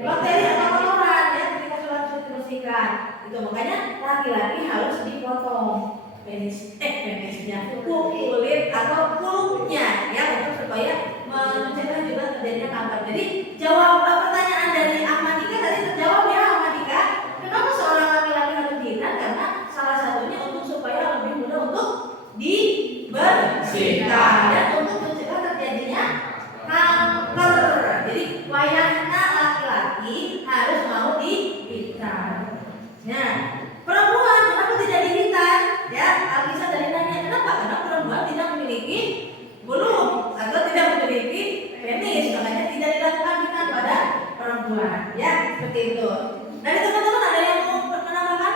bakteri atau kotoran ya ketika sulit dibersihkan. Itu makanya laki-laki harus dipotong penisnya, kulit atau kulupnya ya untuk supaya mencegah juga terjadinya kanker. Jadi jawab pertanyaan dari Ahmadika tadi terjawab ya Ahmadika. Kenapa seorang laki-laki harus diikat? Karena salah satunya untuk supaya lebih mudah untuk dibersihkan dan untuk mencegah terjadinya kanker. Jadi wayahna laki-laki harus mau diikat. Nah, perempuan kenapa tidak diikat? Ya, Alisa dari nanya kenapa? Karena perempuan tidak memiliki bulu atau tidak memiliki penis, makanya tidak dilakukan ikat pada perempuan. Ya, seperti itu. Dari teman-teman ada yang mau menambahkan?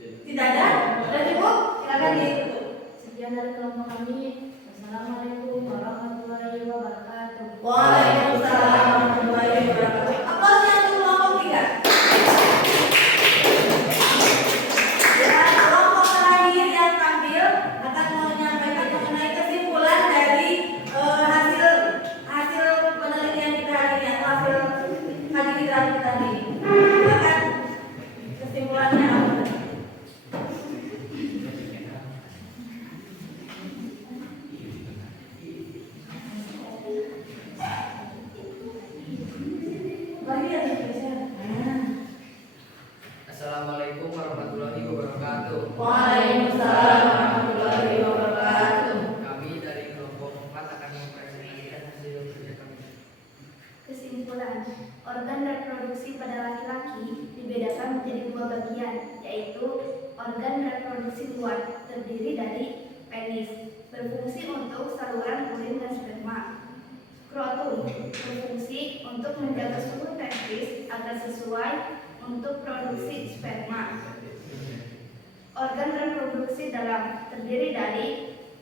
Tidak ada? Sudah cukup? Silakan ditutup. Sekian dari kelompok kami. Assalamualaikum warahmatullahi wabarakatuh. Waalaikumsalam warahmatullahi wabarakatuh. Aplausnya untuk kelompok 3. Ya, kelompok terakhir yang tampil akan menyampaikan mengenai kesimpulan dari hasil penelitian kita hari ini atau hasil kaji kita hari ini. Silakan kesimpulannya apa? Assalamualaikum warahmatullahi wabarakatuh. Waalaikumsalam warahmatullahi wabarakatuh. Kami dari kelompok 4 akan mempresentasikan hasil kerja kami. Kesimpulan, organ reproduksi pada laki-laki dibedakan menjadi 2 bagian, yaitu organ reproduksi luar terdiri dari penis, berfungsi untuk saluran urin dan sperma. Skrotum berfungsi untuk menjaga suhu testis agar sesuai untuk produksi sperma. Organ reproduksi dalam terdiri dari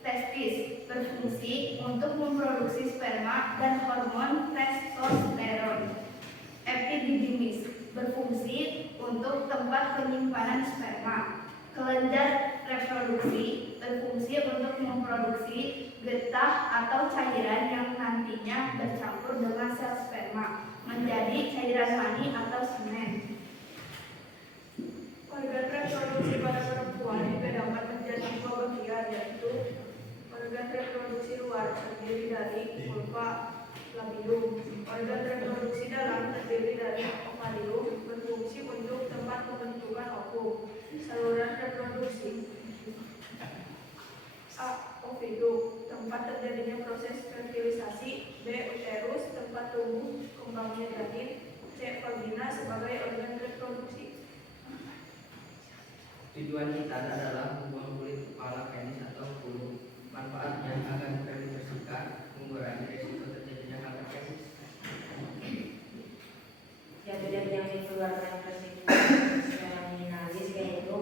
testis, berfungsi untuk memproduksi sperma dan hormon testosteron. Epididymis berfungsi untuk tempat penyimpanan sperma. Kelenjar reproduksi berfungsi untuk memproduksi getah atau cairan yang nantinya bercampur dengan sel sperma menjadi cairan mani atau semen. Organ reproduksi pada perempuan dibedakan menjadi 2 bagian, yaitu organ reproduksi luar terdiri dari vulva, labium. Organ reproduksi dalam terdiri dari ovarium, berfungsi untuk tempat pembentukan ovum. Saluran reproduksi A. Ovidum, tempat terjadinya proses fertilisasi. B. Uterus, tempat tumbuh kembangnya janin. C. Vagina sebagai organ reproduksi. Tujuan kita adalah membuang kulit kepala, penis atau bulu. Manfaatnya agar penis bersihkan, mengurangi risiko terjadinya kanker penis. Zat-zat yang dikeluarkan seminalis yaitu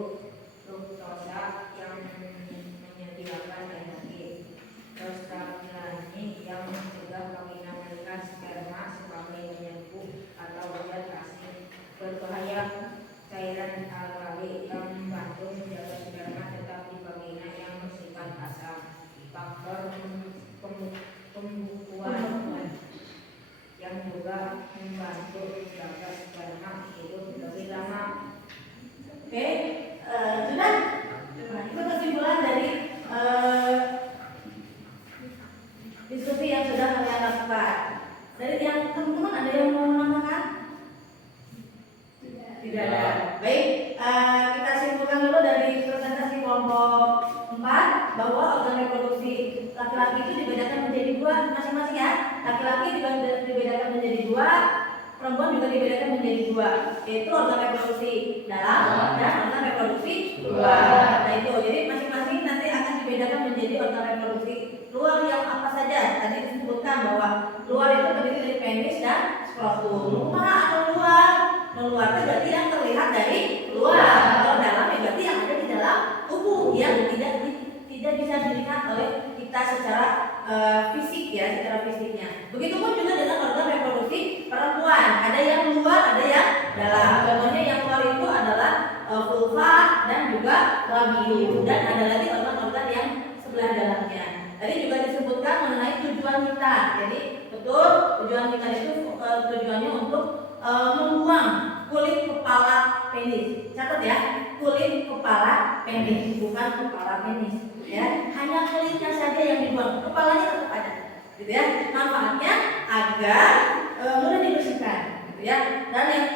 fruktosa yang menyediakan energi, prostaglandin yang mencegah pengindahan sperma sebagai penyembuh atau zat asin berbahaya, cairan alkali yang membantu menjaga sperma tetap di vagina yang bersifat asam, faktor pembukuan yang juga membantu menjaga sperma hidup lebih lama. Oke, sudah. Nah, itu kesimpulan dari diskusi yang sudah kalian lakukan. Dari yang teman-teman ada yang mau menambahkan? Tidak ada. Baik, kita simpulkan dulu dari presentasi kelompok 4 bahwa organ reproduksi laki-laki itu dibedakan menjadi 2 masing-masing ya. Laki-laki dibedakan menjadi 2, perempuan juga dibedakan menjadi 2, yaitu organ reproduksi dalam dan organ reproduksi luar. Nah itu, jadi masing-masing nanti akan dibedakan menjadi organ reproduksi luar yang apa saja. Tadi disebutkan bahwa luar itu terdiri dari penis dan skrotum. Luar atau luar? Luar itu berarti yang terlihat dari luar. Kalau dalam ya berarti yang ada di dalam tubuh yang tidak bisa dilihat oleh kita secara fisik ya, secara fisiknya. Begitupun juga dengan organ reproduksi perempuan. Ada yang luar, ada yang dalam. Contohnya yang luar itu adalah vulva dan juga labium, dan ada lagi organ-organ yang kita itu tujuannya untuk membuang kulit kepala penis. Catat ya, kulit kepala penis, bukan kepala penis. Ya, hanya kulitnya saja yang dibuang, kepalanya tetap ada. Gitu ya. Manfaatnya agar mudah dibersihkan, gitu ya. Dan yang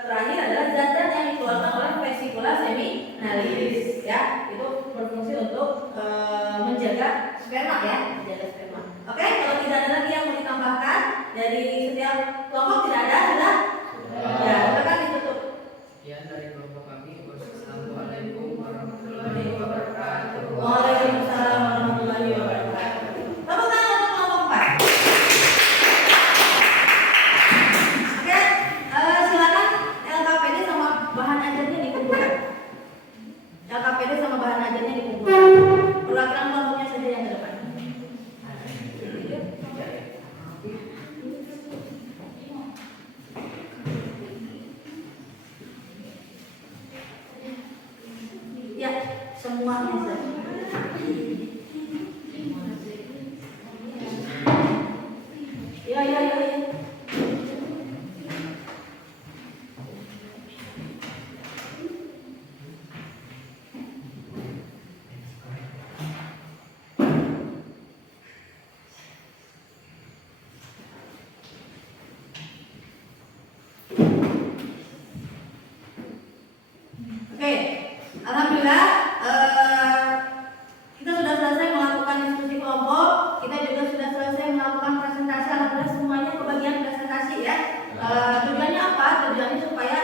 terakhir adalah zat-zat yang dikeluarkan oleh vesicula seminalis, ya. Itu berfungsi untuk menjaga sperma, ya, menjaga sperma. Oke, kalau tidak ada lagi yang mau ditambahkan dari setiap kelompok, tidak ada, sudah? Ya, silakan ditutup. Sekian dari kelompok kami. Wassalamualaikum warahmatullahi wabarakatuh. Waalaikumsalam warahmatullahi wabarakatuh. Tepuk tangan untuk kelompok 4. Oke, silakan LKPD sama bahan ajarnya dikumpulkan. LKPD sama bahan ajarnya dikumpulkan. Perwakilan kelompoknya saja yang ke depan. Ya, semuanya saja. Ya. Oke, alhamdulillah kita sudah selesai melakukan diskusi kelompok. Kita juga sudah selesai melakukan presentasi. Alhamdulillah semuanya kebagian presentasi, ya. Tujuannya apa? Tujuannya supaya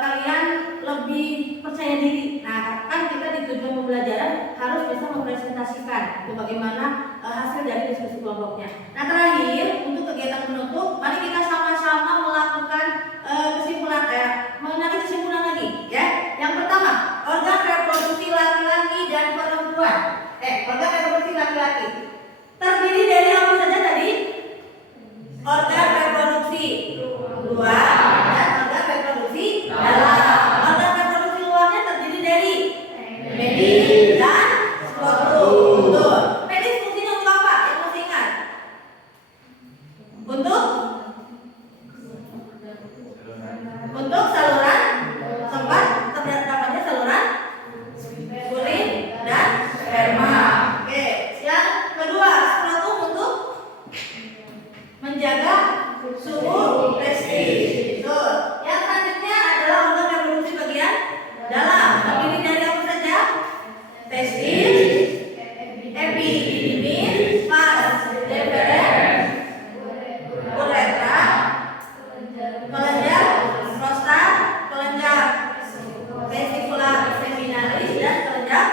kalian lebih percaya diri. Nah, kan kita di tujuan pembelajaran harus bisa mempresentasikan itu bagaimana hasil dari diskusi kelompoknya. Nah, terakhir untuk kegiatan penutup, mari kita sama-sama melakukan kesimpulan, menarik kesimpulan lagi, ya. Yang pertama, organ reproduksi laki-laki dan perempuan. Organ reproduksi laki-laki terdiri dari apa saja tadi? Organ reproduksi luar dan organ reproduksi dalam. Organ reproduksi luarnya terdiri dari penis dan skrotum. Betul. Penis fungsinya untuk apa? Yang masih ingat? Untuk saluran sempat terdapatnya saluran kulit dan sperma. Oke, yang kedua, skrotum untuk menjaga suhu testis. Betul. Yang selanjutnya adalah organ reproduksi bagian dalam, terdiri dari apa saja? Testis, epididymis, vas deferens, uretra, kelenjar prostat, kelenjar vesicula seminalis, dan kelenjar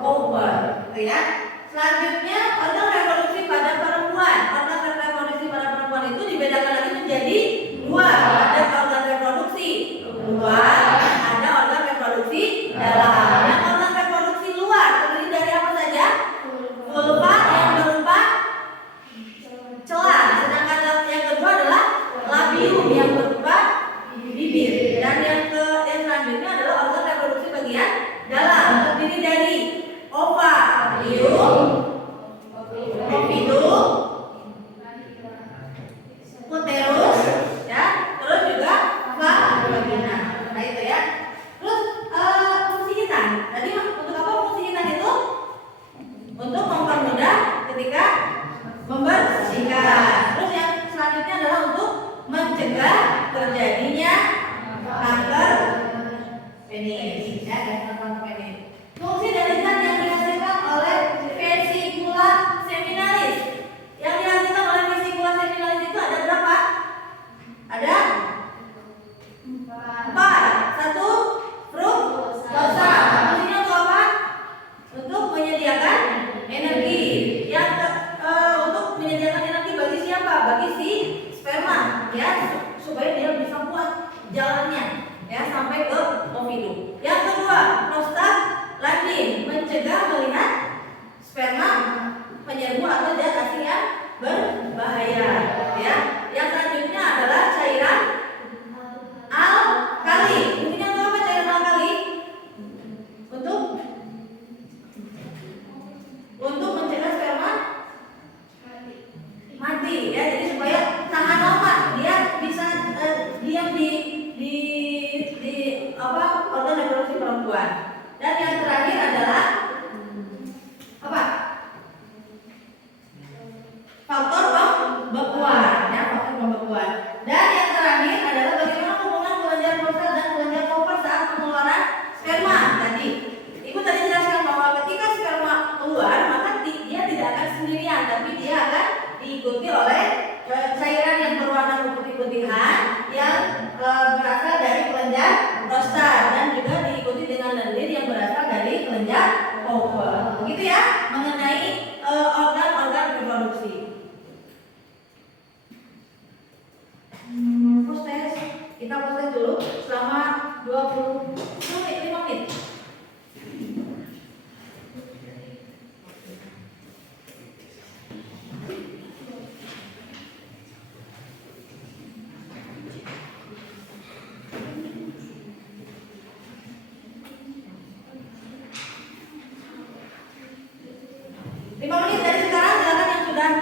ovar. Ya. Selanjutnya organ reproduksi pada perempuan. Organ reproduksi pada perempuan itu dibedakan lagi menjadi dua. Ada organ reproduksi luar, ada organ reproduksi dalam. Yang organ reproduksi luar terdiri dari apa saja? Vulva yang berupa celah. Sedangkan yang kedua adalah labium yang berupa bibir. Dan yang selanjutnya adalah organ reproduksi bagian dalam, terdiri dari ovarium, ovidum, uterus, ya, terus juga vagina. Nah, itu ya. Terus fungsi hitan. Tadi untuk apa fungsi hitan itu? Untuk mempermudah ketika membersihkan. Terus yang selanjutnya adalah untuk mencegah terjadinya kanker penis, ya, kanker penis. Fungsi dari zat yang dihasilkan oleh vesicula seminalis. Yang dihasilkan oleh vesicula seminalis itu ada berapa? Ada 4. 1, fruktosa. Fungsinya untuk apa? Untuk menyediakan energi. Untuk menyediakan energi bagi siapa? Bagi si sperma, ya, supaya dia bisa kuat jalannya, ya, sampai ke ovidum. Yang kedua, prostaglandin, mencegah melihat sperma menyerbu atau zat asing yang berbahaya, ya. Yang selanjutnya adalah cairan alkali. Fungsinya untuk apa cairan alkali? Untuk mencegah sperma mati, ya. Jadi supaya tahan diikuti oleh cairan yang berwarna putih-putihan yang berasal dari kelenjar prostat dan juga diikuti dengan lendir yang berasal dari kelenjar oval. Begitu ya mengenai organ-organ reproduksi. Proses kita proses dulu selama 5 menit. Dari sekarang silakan yang sudah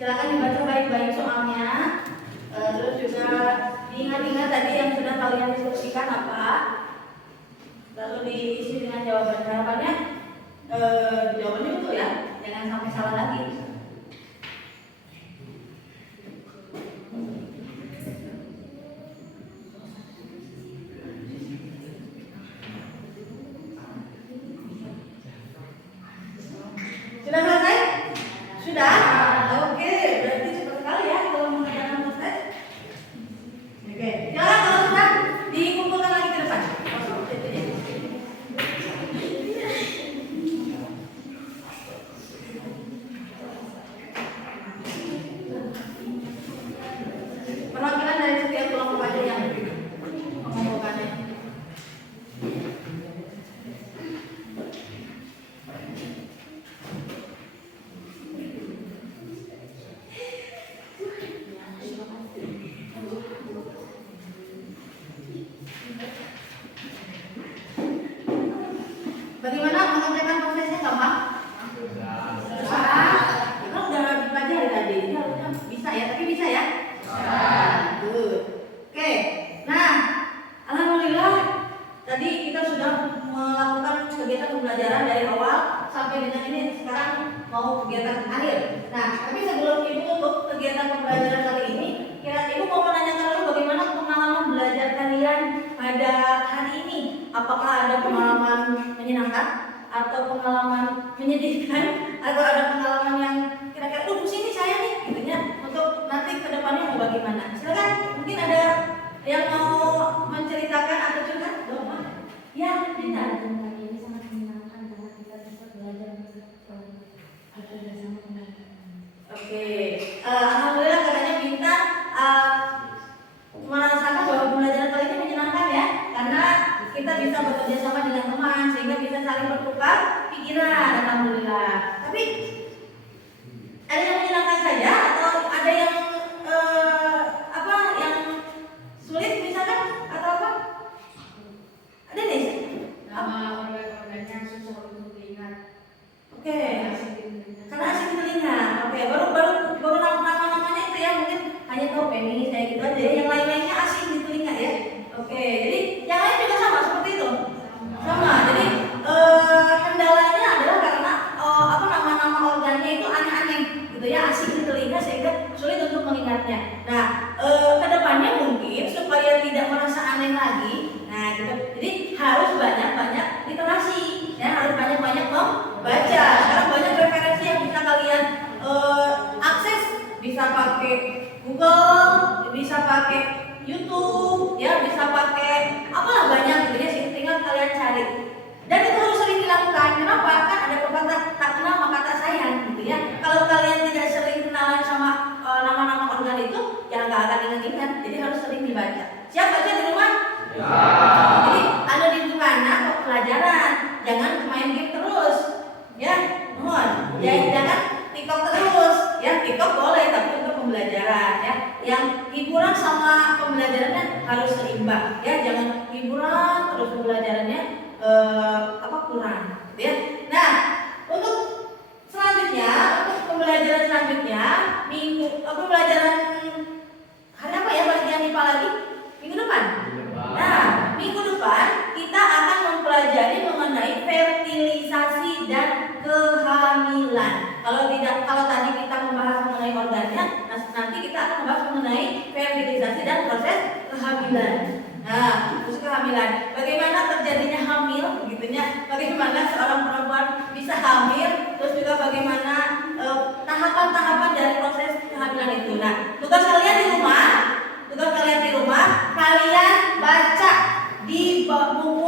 silakan dibaca baik-baik soalnya, terus juga diingat-ingat tadi yang sudah kalian diskusikan apa, lalu diisi dengan jawaban. Harapannya jawabannya betul ya, jangan sampai salah lagi. Sudah selesai? Sudah? Oke, berarti cepat sekali ya kalau mengerjakan proses. Oke, silakan kalau sudah dikumpulkan lagi ke depan. Perwakilan dari setiap kelompok aja yang mengumpulkannya. Bagaimana mengerjakan prosesnya gampang? Kita udah dipelajari tadi, ini harusnya bisa ya, tapi bisa ya? Good. Oke, nah alhamdulillah tadi kita sudah melakukan kegiatan pembelajaran dari awal sampai dengan ini sekarang mau kegiatan akhir. Nah, tapi sebelum ibu tutup kegiatan pembelajaran kali ini, ibu mau menanyakan dulu bagaimana pengalaman belajar kalian pada hari ini. Apakah ada pengalaman menyenangkan atau pengalaman menyedihkan atau ada pengalaman yang kira-kira sini saya nih gitu ya, untuk nanti ke depannya mau bagaimana. Silakan, mungkin ada yang mau menceritakan atau curhat? Ya, Bintang. Hari ini sangat menyenangkan karena kita bisa belajar bersama teman-teman. Oke, alhamdulillah katanya Bintang merasakan bahwa pembelajaran kali ini menyenangkan ya, karena kita bisa bekerja sama dengan teman sehingga bisa saling bertukar pikiran. Alhamdulillah. Tapi ada yang menyenangkan saja atau ada yang yang sulit misalkan atau apa? Ada nih? Nama organ-organnya susah untuk diingat. Oke. Karena asing telinga. Oke, baru nama-namanya itu ya, mungkin hanya tahu penis kayak gitu aja. Yang lain-lainnya asing di telinga ya. Oke, jadi yang lain juga sama seperti itu. Sama. Jadi kendalanya adalah karena nama-nama organnya itu aneh-aneh gitu ya, asing di telinga sehingga sulit untuk mengingatnya. Nah, kedepannya mungkin supaya tidak merasa aneh lagi, nah gitu. Jadi harus banyak-banyak literasi, ya harus banyak-banyak membaca. Sekarang banyak referensi yang bisa kalian akses, bisa pakai Google, bisa pakai YouTube, ya bisa pakai apalah banyak gitu ya. Tinggal kalian kalian cari. Dan itu harus sering dilakukan. Kenapa? Kan ada pepatah tak kenal maka tak sayang, gitu ya. Kalau kalian tidak sering kenalan sama nama-nama organ itu, ya nggak akan ingat-ingat. Jadi harus sering dibaca. Siap baca di rumah? Ya. Jadi ada di bukannya kok pelajaran. Jangan main game terus, ya. Mohon. Ya, jangan TikTok terus. Ya, TikTok boleh tapi untuk pembelajaran, ya. Yang hiburan sama pembelajarannya harus seimbang, ya. Jangan hiburan terus pembelajarannya kurang, gitu ya. Nah, untuk selanjutnya, untuk pembelajaran selanjutnya, pembelajaran hari apa ya bagian IPA lagi? Minggu depan. Nah, minggu depan kita akan mempelajari mengenai fertilisasi dan kehamilan. Kalau tadi kita membahas mengenai organnya, nanti kita akan membahas mengenai fertilisasi dan proses kehamilan. Nah, proses kehamilan. Bagaimana terjadinya hamil, begitunya. Bagaimana seorang perempuan bisa hamil, terus juga bagaimana tahapan-tahapan dari proses kehamilan itu. Nah, tugas kalian di rumah, kalian baca di buku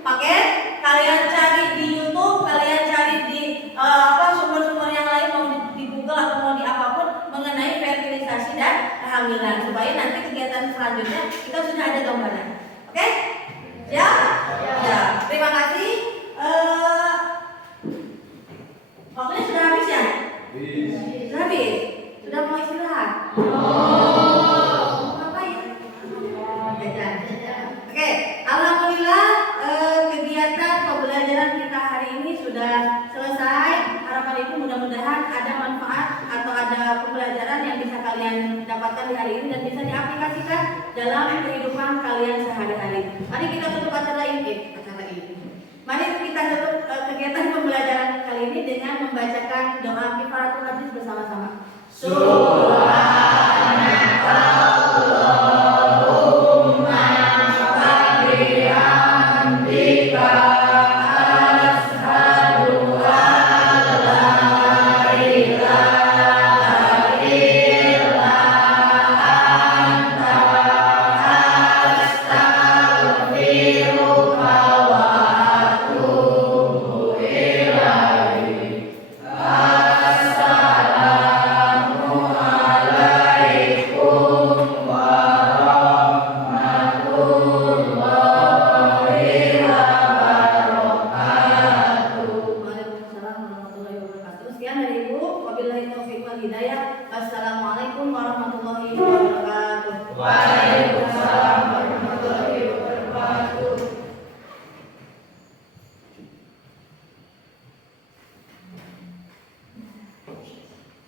paket, kalian cari di YouTube, kalian cari di sumber-sumber yang lain, mau di Google atau mau di apapun mengenai fertilisasi dan kehamilan, supaya nanti kegiatan selanjutnya kita sudah ada gambaran. Oke? Ya? Ya. Terima kasih. Waktunya sudah habis ya? Sudah habis? Sudah mau istirahat? Oke, alhamdulillah kegiatan pembelajaran kita hari ini sudah selesai. Harapan Ibu mudah-mudahan ada manfaat atau ada pembelajaran yang bisa kalian dapatkan di hari ini dan bisa diaplikasikan dalam kehidupan kalian sehari-hari. Mari kita tutup acara ini. Mari kita tutup kegiatan pembelajaran kali ini dengan membacakan doa kifaratul majlis bersama-sama.